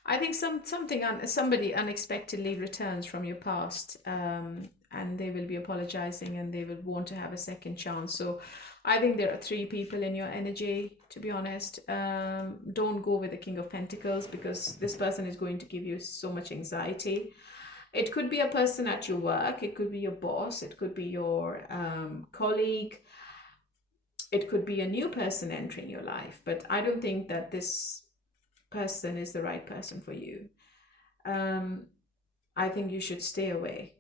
I think somebody unexpectedly returns from your past, and they will be apologizing and they will want to have a second chance. So I think there are three people in your energy, to be honest. Don't go with the King of Pentacles, because this person is going to give you so much anxiety. It could be a person at your work, it could be your boss, it could be your colleague, it could be a new person entering your life. But I don't think that this person is the right person for you. I think you should stay away,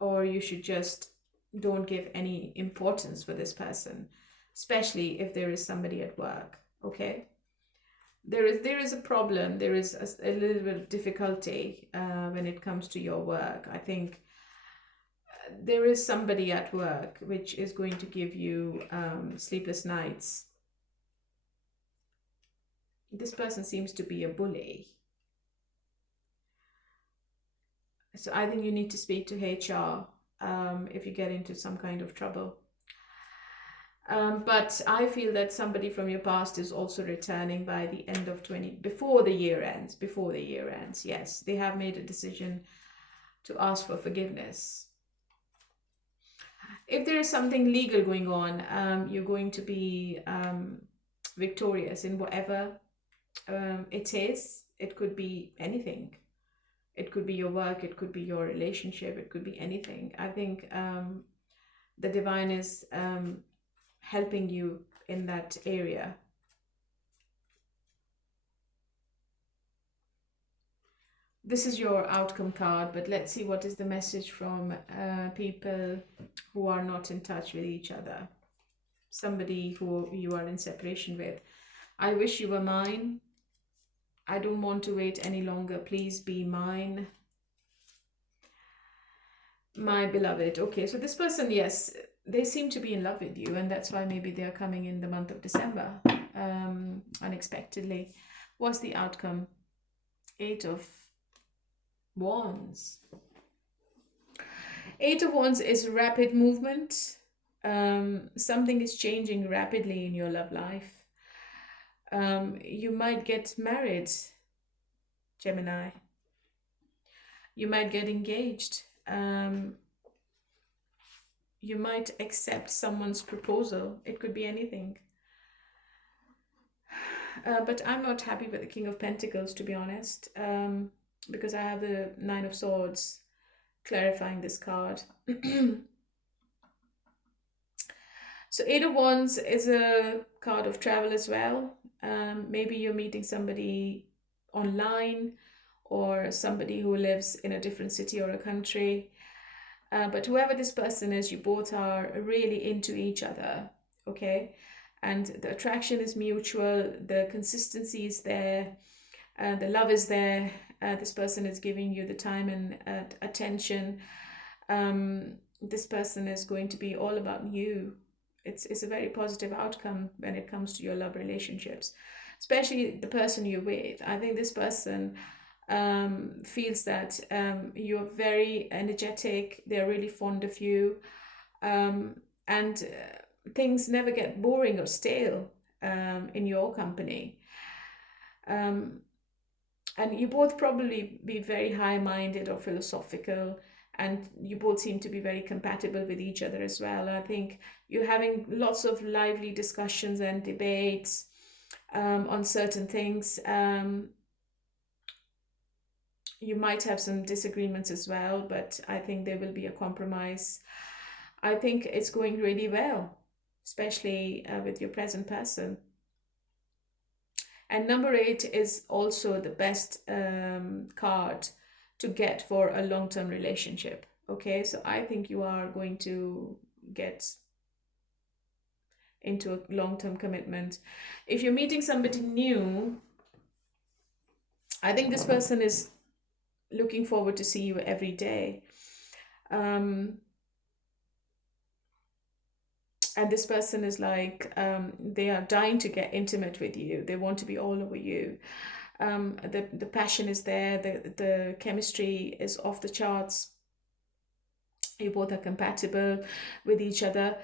or you should just don't give any importance for this person, especially if there is somebody at work. Okay, there is a problem, there is a little bit of difficulty when it comes to your work. I think there is somebody at work which is going to give you sleepless nights. This person seems to be a bully. So I think you need to speak to HR if you get into some kind of trouble. But I feel that somebody from your past is also returning by the end of before the year ends. Yes, they have made a decision to ask for forgiveness. If there is something legal going on, you're going to be victorious in whatever it is. It could be anything. It could be your work, it could be your relationship, it could be anything. I think the divine is helping you in that area. This is your outcome card, but let's see what is the message from people who are not in touch with each other. Somebody who you are in separation with. I wish you were mine. I don't want to wait any longer. Please be mine. My beloved. Okay, so this person, yes, they seem to be in love with you, and that's why maybe they're coming in the month of December unexpectedly. What's the outcome? 8 of Wands. 8 of Wands is rapid movement. Something is changing rapidly in your love life. You might get married, Gemini. You might get engaged. You might accept someone's proposal. It could be anything. But I'm not happy with the King of Pentacles, to be honest, because I have the 9 of Swords clarifying this card. So 8 of Wands is a card of travel as well. Maybe you're meeting somebody online, or somebody who lives in a different city or a country. But whoever this person is, you both are really into each other, okay? And the attraction is mutual, the consistency is there, the love is there. This person is giving you the time and attention. This person is going to be all about you. It's a very positive outcome when it comes to your love relationships, especially the person you're with. I think this person feels that you're very energetic, they're really fond of you, and things never get boring or stale in your company. And you both probably be very high-minded or philosophical, and you both seem to be very compatible with each other as well. I think you're having lots of lively discussions and debates on certain things. You might have some disagreements as well, but I think there will be a compromise. I think it's going really well, especially with your present person. And number 8 is also the best card to get for a long-term relationship. Okay, so I think you are going to get into a long-term commitment. If you're meeting somebody new, I think this person is looking forward to see you every day. And this person is like, they are dying to get intimate with you. They want to be all over you. The passion is there. The chemistry is off the charts. You both are compatible with each other.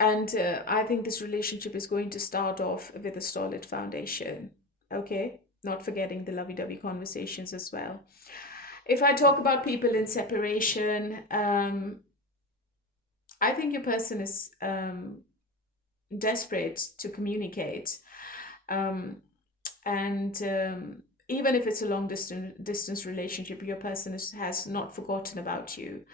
And I think this relationship is going to start off with a solid foundation. Okay, not forgetting the lovey-dovey conversations as well. If I talk about people in separation, I think your person is desperate to communicate. Um, and even if it's a long distance relationship, your person has not forgotten about you.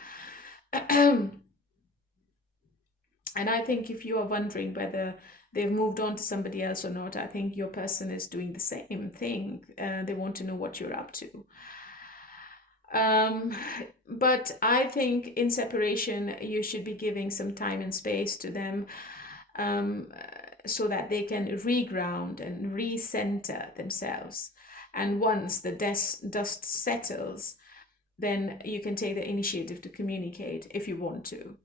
And I think if you are wondering whether they've moved on to somebody else or not, I think your person is doing the same thing. They want to know what you're up to. But I think in separation, you should be giving some time and space to them, so that they can reground and recenter themselves. And once the dust settles, then you can take the initiative to communicate if you want to.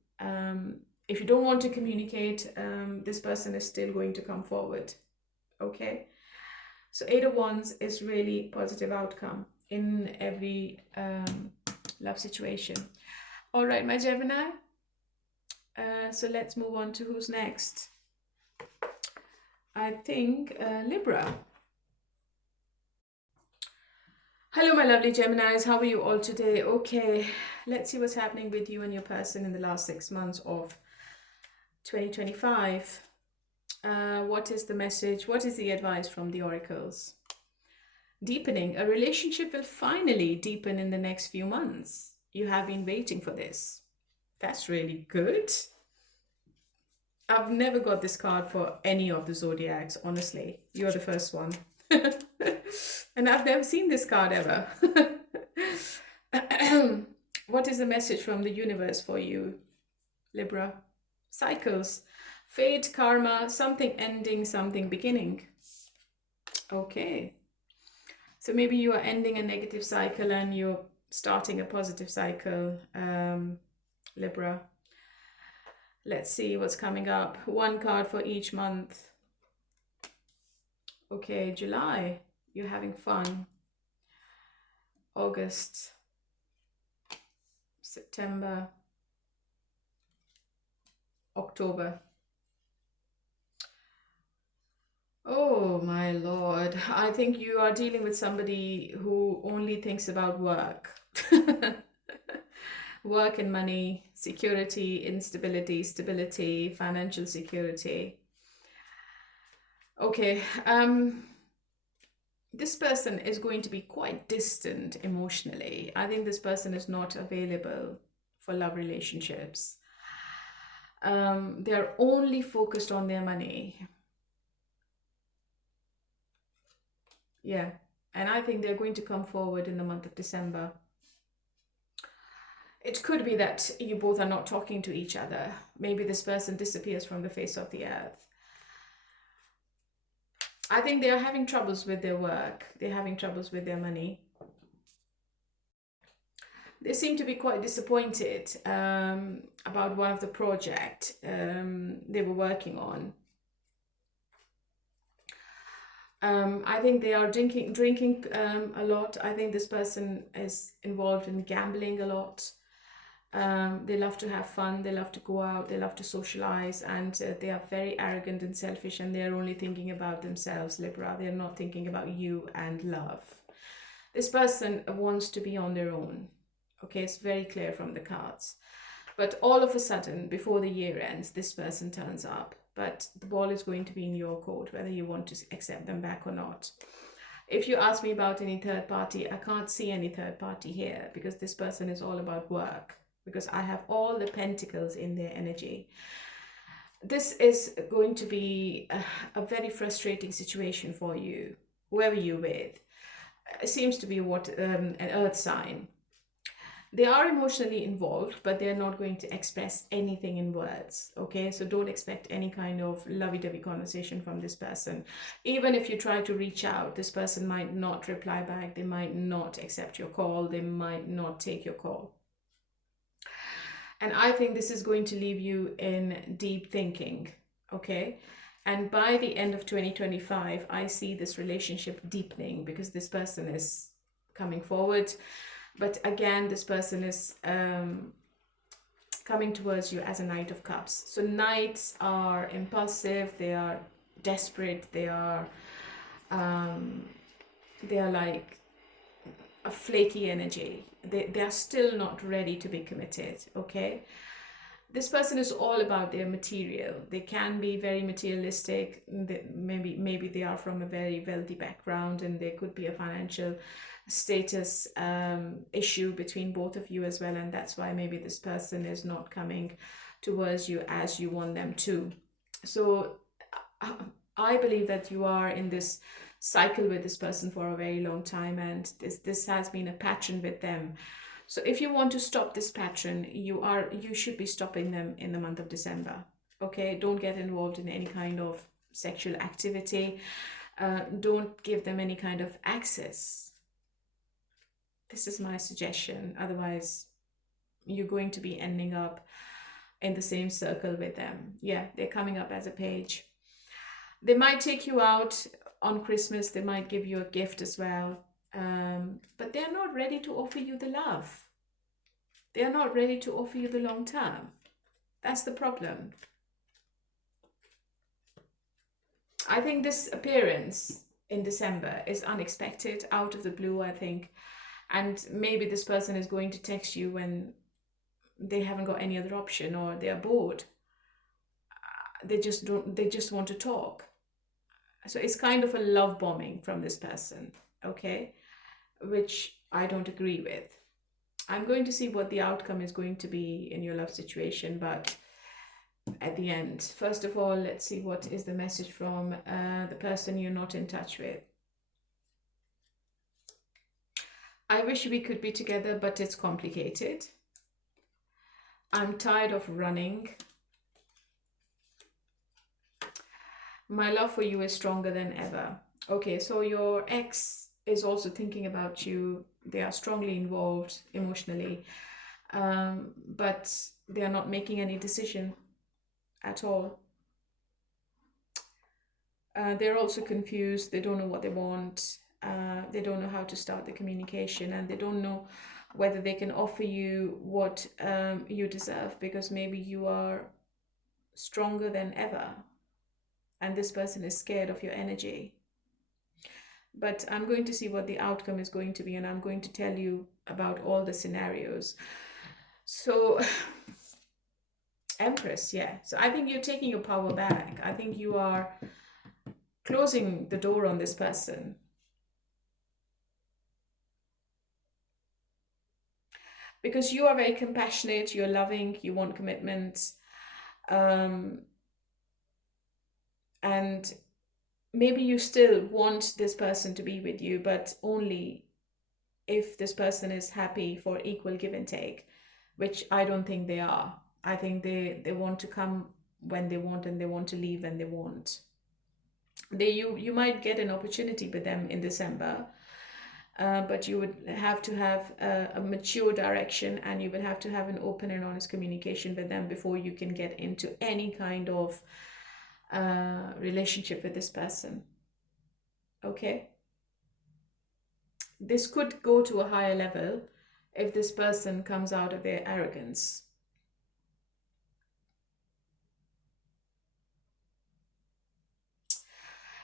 If you don't want to communicate, this person is still going to come forward. Okay? So 8 of Wands is really positive outcome in every love situation. All right, my Gemini. So let's move on to who's next. I think Libra. Hello, my lovely Geminis. How are you all today? Okay, let's see what's happening with you and your person in the last 6 months of 2025. What is the message? What is the advice from the oracles? Deepening. A relationship will finally deepen in the next few months. You have been waiting for this. That's really good. I've never got this card for any of the zodiacs, honestly. You're the first one. And I've never seen this card ever. What is the message from the universe for you, Libra? Cycles. Fate, karma, something ending, something beginning. Okay. So maybe you are ending a negative cycle and you're starting a positive cycle, Libra. Let's see what's coming up. 1 card for each month. Okay, July, you're having fun. August, September, October. Oh my Lord, I think you are dealing with somebody who only thinks about work. Work and money, security, instability, stability, financial security. Okay, this person is going to be quite distant emotionally. I think this person is not available for love relationships. They're only focused on their money. Yeah, and I think they're going to come forward in the month of December. It could be that you both are not talking to each other. Maybe this person disappears from the face of the earth. I think they are having troubles with their work. They're having troubles with their money. They seem to be quite disappointed about one of the projects they were working on. I think they are drinking a lot. I think this person is involved in gambling a lot. They love to have fun, they love to go out, they love to socialize, and they are very arrogant and selfish, and they're only thinking about themselves, Libra. They're not thinking about you and love. This person wants to be on their own. Okay, it's very clear from the cards. But all of a sudden, before the year ends, this person turns up. But the ball is going to be in your court, whether you want to accept them back or not. If you ask me about any third party, I can't see any third party here, because this person is all about work. Because I have all the pentacles in their energy. This is going to be a very frustrating situation for you, whoever you're with. It seems to be an earth sign. They are emotionally involved, but they're not going to express anything in words. Okay, so don't expect any kind of lovey-dovey conversation from this person. Even if you try to reach out, this person might not reply back. They might not accept your call. They might not take your call. And I think this is going to leave you in deep thinking, okay? And by the end of 2025, I see this relationship deepening, because this person is coming forward. But again, this person is coming towards you as a Knight of Cups. So knights are impulsive, they are desperate, they are like a flaky energy. They are still not ready to be committed, okay? This person is all about their material. They can be very materialistic. Maybe they are from a very wealthy background, and there could be a financial status issue between both of you as well, and that's why maybe this person is not coming towards you as you want them to. So I believe that you are in this cycle with this person for a very long time, and this has been a pattern with them. So if you want to stop this pattern, you should be stopping them in the month of December. Okay, don't get involved in any kind of sexual activity. Don't give them any kind of access. This is my suggestion. Otherwise, you're going to be ending up in the same circle with them. Yeah, they're coming up as a page. They might take you out on Christmas. They might give you a gift as well. But they're not ready to offer you the love. They are not ready to offer you the long term. That's the problem. I think this appearance in December is unexpected, out of the blue, I think. And maybe this person is going to text you when they haven't got any other option, or they are bored. They just want to talk. So it's kind of a love bombing from this person, okay? Which I don't agree with. I'm going to see what the outcome is going to be in your love situation, but at the end, first of all, let's see what is the message from the person you're not in touch with. I wish we could be together, but it's complicated. I'm tired of running. My love for you is stronger than ever. Okay, so your ex is also thinking about you. They are strongly involved emotionally, but they are not making any decision at all. They're also confused. They don't know what they want. They don't know how to start the communication, and they don't know whether they can offer you what you deserve, because maybe you are stronger than ever and this person is scared of your energy. But I'm going to see what the outcome is going to be, and I'm going to tell you about all the scenarios. So Empress, yeah. So I think you're taking your power back. I think you are closing the door on this person. Because you are very compassionate, you're loving, you want commitment. And maybe you still want this person to be with you, but only if this person is happy for equal give and take, which I don't think they are. I think they want to come when they want, and they want to leave when they want. You might get an opportunity with them in December, but you would have to have a mature direction, and you would have to have an open and honest communication with them before you can get into any kind of relationship with this person. Okay? This could go to a higher level if this person comes out of their arrogance.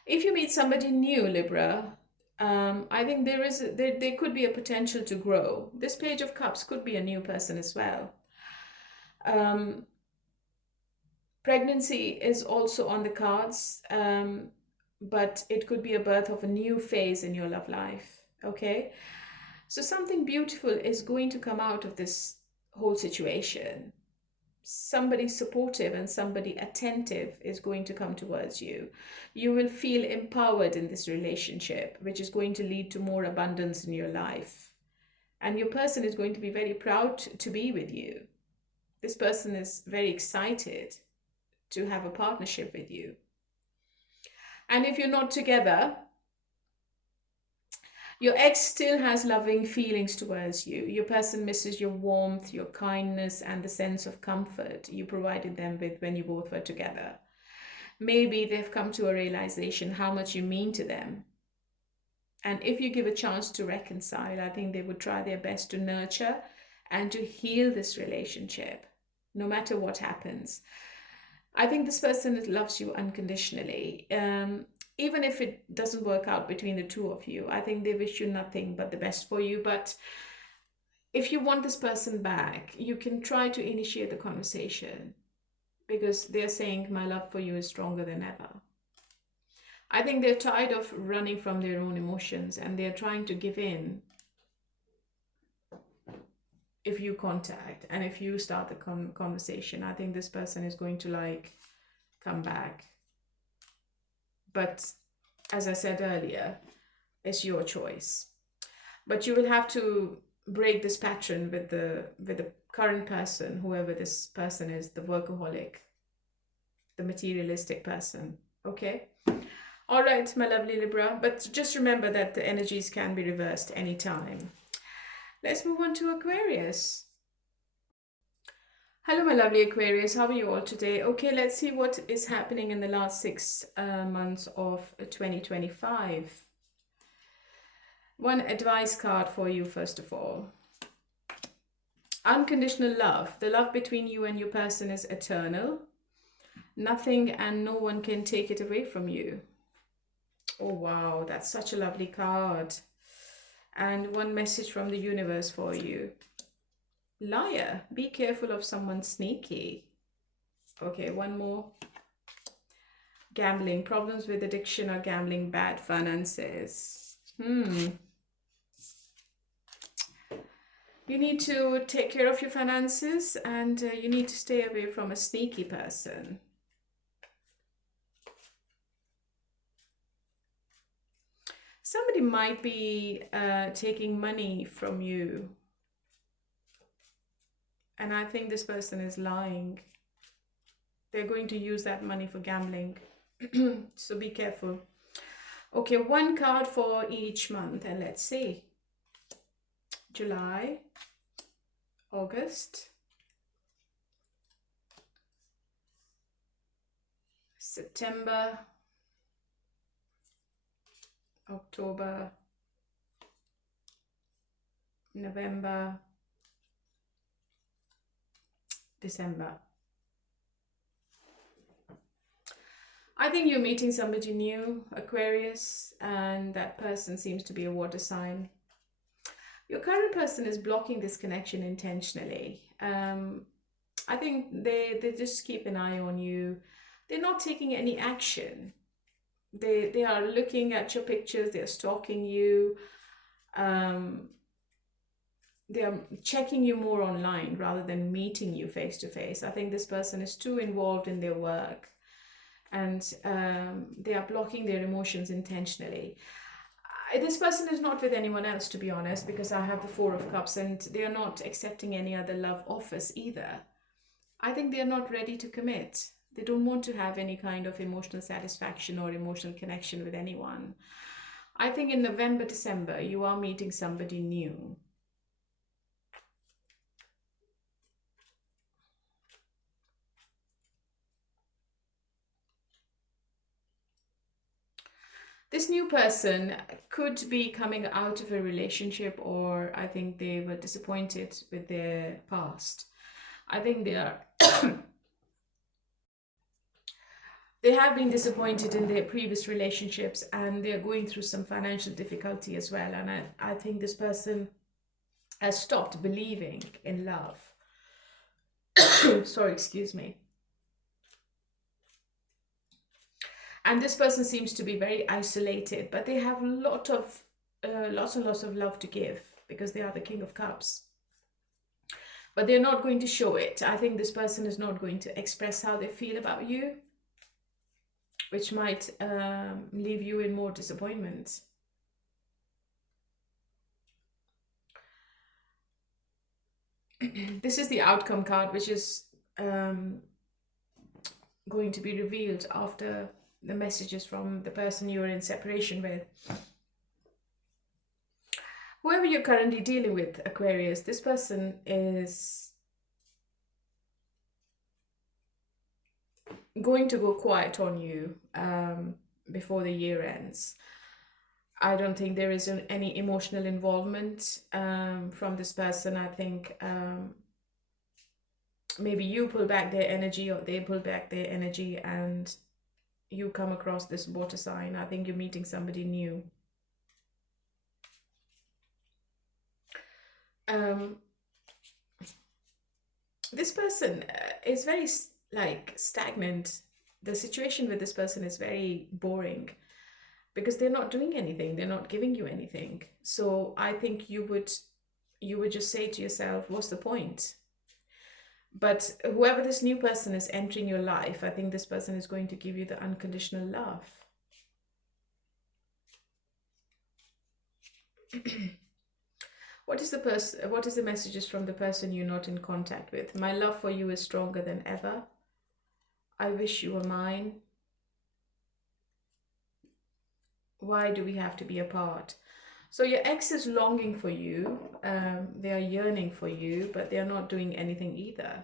If you meet somebody new, Libra, I think there could be a potential to grow. This Page of Cups could be a new person as well. Pregnancy is also on the cards, but it could be a birth of a new phase in your love life, okay? So something beautiful is going to come out of this whole situation. Somebody supportive and somebody attentive is going to come towards you. You will feel empowered in this relationship, which is going to lead to more abundance in your life. And your person is going to be very proud to be with you. This person is very excited to have a partnership with you. And if you're not together, your ex still has loving feelings towards you. Your person misses your warmth, your kindness, and the sense of comfort you provided them with when you both were together. Maybe they've come to a realization how much you mean to them. And if you give a chance to reconcile, I think they would try their best to nurture and to heal this relationship. no matter what happens. I think this person loves you unconditionally. Even if it doesn't work out between the two of you, I think they wish you nothing but the best for you. But if you want this person back, you can try to initiate the conversation, because they're saying my love for you is stronger than ever. I think they're tired of running from their own emotions, and they're trying to give in if you contact and if you start the conversation. I think this person is going to like come back. But as I said earlier, it's your choice. But you will have to break this pattern with the current person, whoever this person is, the workaholic, the materialistic person. Okay? All right, my lovely Libra. But just remember that the energies can be reversed anytime. Let's move on to Aquarius. Hello, my lovely Aquarius. How are you all today? Okay, let's see what is happening in the last 6 months of 2025. One advice card for you, first of all. Unconditional love. The love between you and your person is eternal. Nothing and no one can take it away from you. Oh, wow. That's such a lovely card. And one message from the universe for you. Liar. Be careful of someone sneaky. Okay, one more. Gambling. Problems with addiction or gambling. Bad finances. You need to take care of your finances, and you need to stay away from a sneaky person. Somebody might be taking money from you. And I think this person is lying. They're going to use that money for gambling. So be careful. Okay, one card for each month. And let's see. July, August, September, October, November, December. I think you're meeting somebody new, Aquarius, and that person seems to be a water sign. Your current person is blocking this connection intentionally. I think they just keep an eye on you. They're not taking any action. They are looking at your pictures, they're stalking you. They are checking you more online rather than meeting you face to face. I think this person is too involved in their work, and they are blocking their emotions intentionally. This person is not with anyone else, to be honest, because I have the Four of Cups, and they are not accepting any other love offers either. I think they are not ready to commit. They don't want to have any kind of emotional satisfaction or emotional connection with anyone. I think in November, December, you are meeting somebody new. This new person could be coming out of a relationship, or I think they were disappointed with their past. I think they are they have been disappointed in their previous relationships, and they're going through some financial difficulty as well. And I think this person has stopped believing in love. Sorry, excuse me. And this person seems to be very isolated, but they have lots and lots of love to give, because they are the King of Cups. But they're not going to show it. I think this person is not going to express how they feel about you, which might leave you in more disappointment. This is the outcome card, which is going to be revealed after the messages from the person you're in separation with. Whoever you're currently dealing with, Aquarius, this person is going to go quiet on you before the year ends. I don't think there is any emotional involvement from this person. I think maybe you pull back their energy or they pull back their energy, and you come across this water sign. I think you're meeting somebody new. This person is very like stagnant. The situation with this person is very boring because they're not doing anything. They're not giving you anything. So I think you would just say to yourself, what's the point? But whoever this new person is entering your life, I think this person is going to give you the unconditional love. What is the messages from the person you're not in contact with? My love for you is stronger than ever. I wish you were mine. Why do we have to be apart? So your ex is longing for you. They are yearning for you, but they are not doing anything either.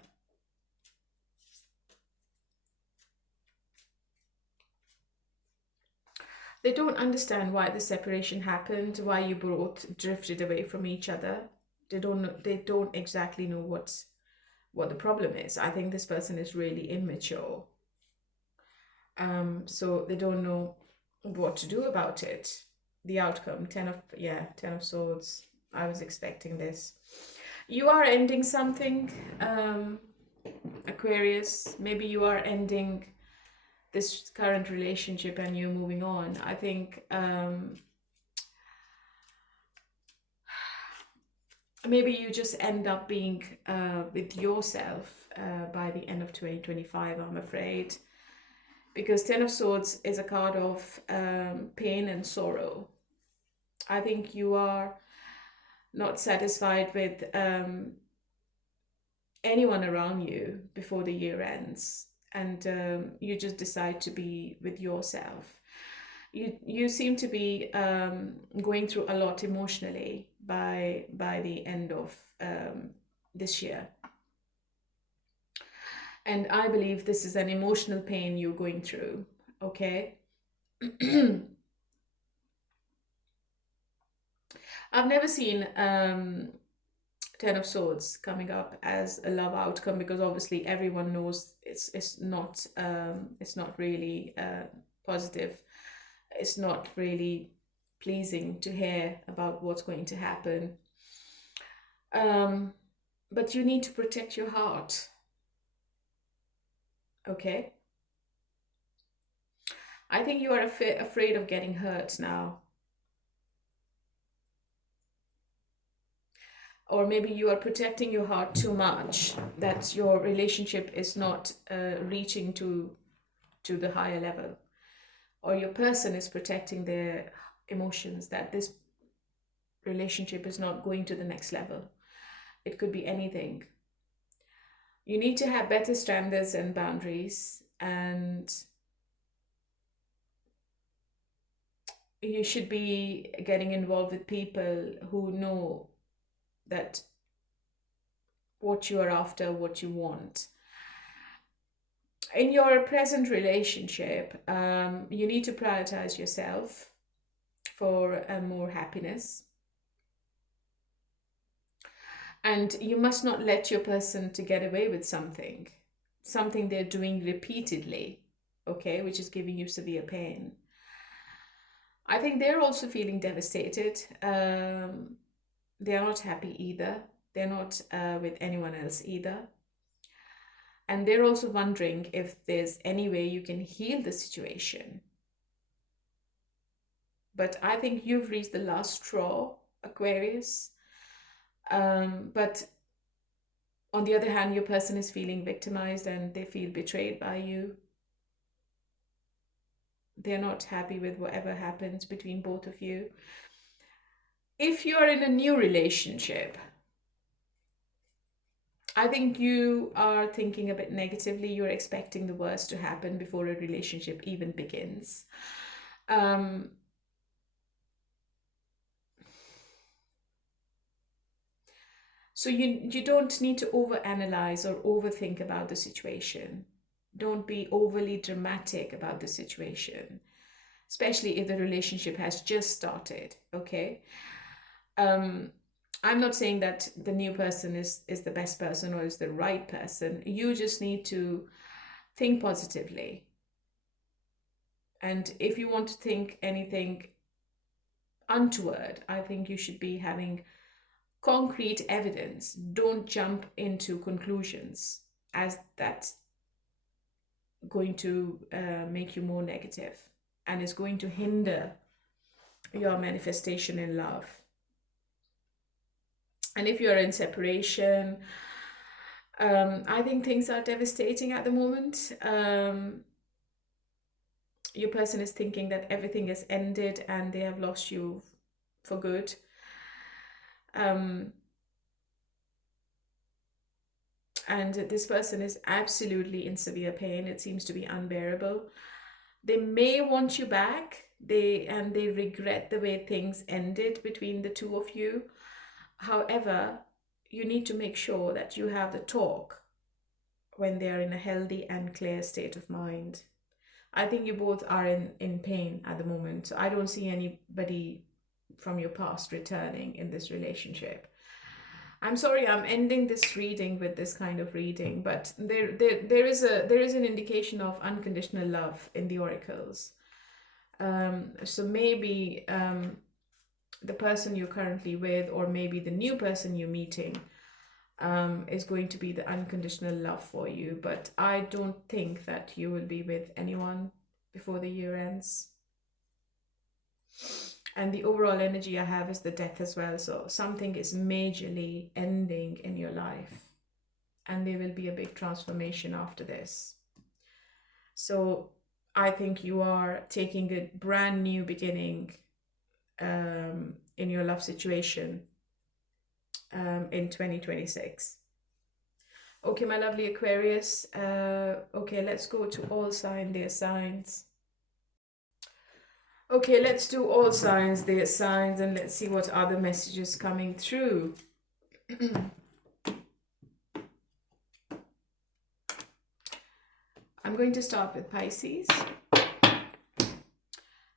They don't understand why the separation happened, why you both drifted away from each other. They don't exactly know what the problem is. I think this person is really immature. So they don't know what to do about it. The outcome, 10 of Swords. I was expecting this. You are ending something, Aquarius. Maybe you are ending this current relationship and you're moving on. I think maybe you just end up being with yourself by the end of 2025, I'm afraid. Because 10 of Swords is a card of pain and sorrow. I think you are not satisfied with anyone around you before the year ends. And you just decide to be with yourself. You seem to be going through a lot emotionally by the end of this year. And I believe this is an emotional pain you're going through, okay? I've never seen 10 of Swords coming up as a love outcome, because obviously everyone knows it's not really positive. It's not really pleasing to hear about what's going to happen. But you need to protect your heart. Okay? I think you are afraid of getting hurt now. Or maybe you are protecting your heart too much, that your relationship is not reaching to the higher level. Or your person is protecting their emotions, that this relationship is not going to the next level. It could be anything. You need to have better standards and boundaries, and you should be getting involved with people who know that what you are after, what you want. In your present relationship, you need to prioritize yourself for more happiness. And you must not let your person to get away with something they're doing repeatedly, okay, which is giving you severe pain. I think they're also feeling devastated. They are not happy either. They're not with anyone else either. And they're also wondering if there's any way you can heal the situation. But I think you've reached the last straw, Aquarius. But on the other hand, your person is feeling victimized and they feel betrayed by you. They're not happy with whatever happens between both of you. If you're in a new relationship, I think you are thinking a bit negatively. You're expecting the worst to happen before a relationship even begins. So you don't need to overanalyze or overthink about the situation. Don't be overly dramatic about the situation, especially if the relationship has just started, okay? I'm not saying that the new person is the best person or is the right person. You just need to think positively. And if you want to think anything untoward, I think you should be having concrete evidence. Don't jump into conclusions, as that's going to make you more negative and is going to hinder your manifestation in love. And if you're in separation, I think things are devastating at the moment. Your person is thinking that everything has ended and they have lost you for good. And this person is absolutely in severe pain. It seems to be unbearable. They may want you back. They regret the way things ended between the two of you. However, you need to make sure that you have the talk when they are in a healthy and clear state of mind. I think you both are in pain at the moment. So I don't see anybody from your past returning in this relationship. I'm sorry, I'm ending this reading with this kind of reading, but there is an indication of unconditional love in the oracles. So maybe the person you're currently with, or maybe the new person you're meeting, is going to be the unconditional love for you. But I don't think that you will be with anyone before the year ends. And the overall energy I have is the death as well. So something is majorly ending in your life. And there will be a big transformation after this. So I think you are taking a brand new beginning in your love situation in 2026. Okay, my lovely Aquarius. Okay, let's go to all signs, their signs. Okay, let's do all signs, their signs, and let's see what other messages coming through. I'm going to start with Pisces.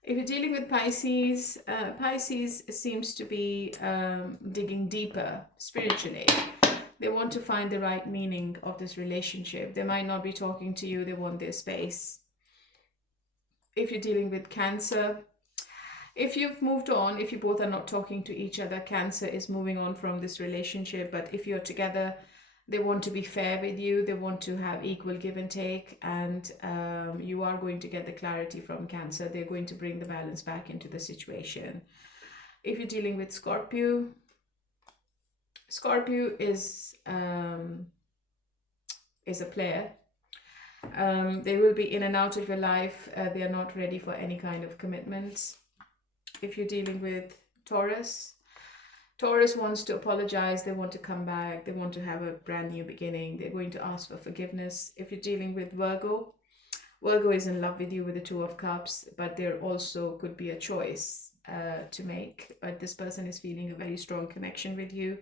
If you're dealing with Pisces, Pisces seems to be digging deeper spiritually. They want to find the right meaning of this relationship. They might not be talking to you. They want their space. If you're dealing with Cancer, if you've moved on, if you both are not talking to each other, Cancer is moving on from this relationship. But if you're together, they want to be fair with you. They want to have equal give and take. And you are going to get the clarity from Cancer. They're going to bring the balance back into the situation. If you're dealing with Scorpio, Scorpio is a player. They will be in and out of your life. They are not ready for any kind of commitments. If you're dealing with Taurus, Taurus wants to apologize. They want to come back. They want to have a brand new beginning. They're going to ask for forgiveness. If you're dealing with Virgo, Virgo is in love with you with the Two of Cups, but there also could be a choice to make. But this person is feeling a very strong connection with you.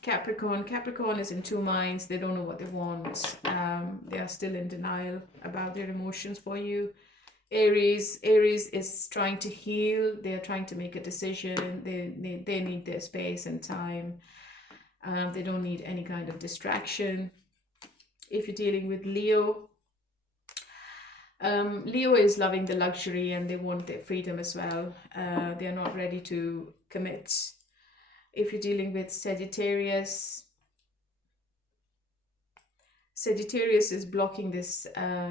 Capricorn, Capricorn is in two minds. They don't know what they want. They are still in denial about their emotions for you. Aries, Aries is trying to heal. They are trying to make a decision. They need their space and time. They don't need any kind of distraction. If you're dealing with Leo, Leo is loving the luxury and they want their freedom as well. They are not ready to commit. If you're dealing with Sagittarius, Sagittarius is blocking this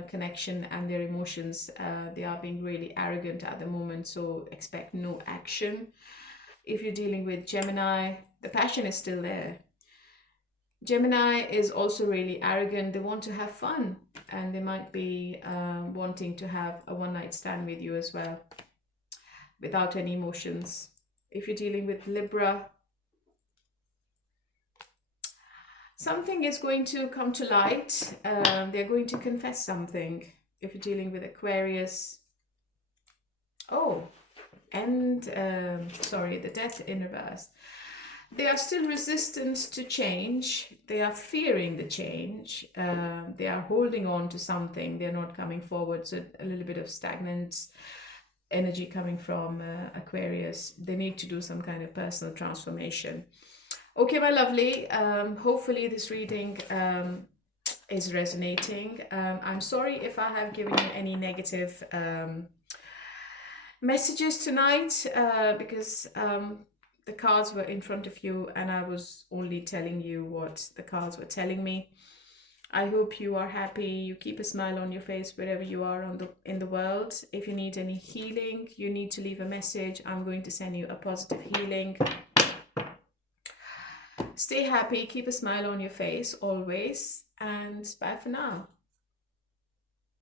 connection and their emotions. They are being really arrogant at the moment, so expect no action. If you're dealing with Gemini, the passion is still there. Gemini is also really arrogant. They want to have fun and they might be wanting to have a one-night stand with you as well without any emotions. If you're dealing with Libra, something is going to come to light. They're going to confess something. If you're dealing with Aquarius, the death in reverse. They are still resistant to change. They are fearing the change. They are holding on to something. They're not coming forward. So a little bit of stagnance. energy coming from Aquarius. They need to do some kind of personal transformation. Okay, my lovely. Hopefully this reading is resonating. I'm sorry if I have given you any negative messages tonight, because the cards were in front of you and I was only telling you what the cards were telling me. I hope you are happy. You keep a smile on your face wherever you are in the world. If you need any healing, you need to leave a message. I'm going to send you a positive healing. Stay happy. Keep a smile on your face always. And bye for now.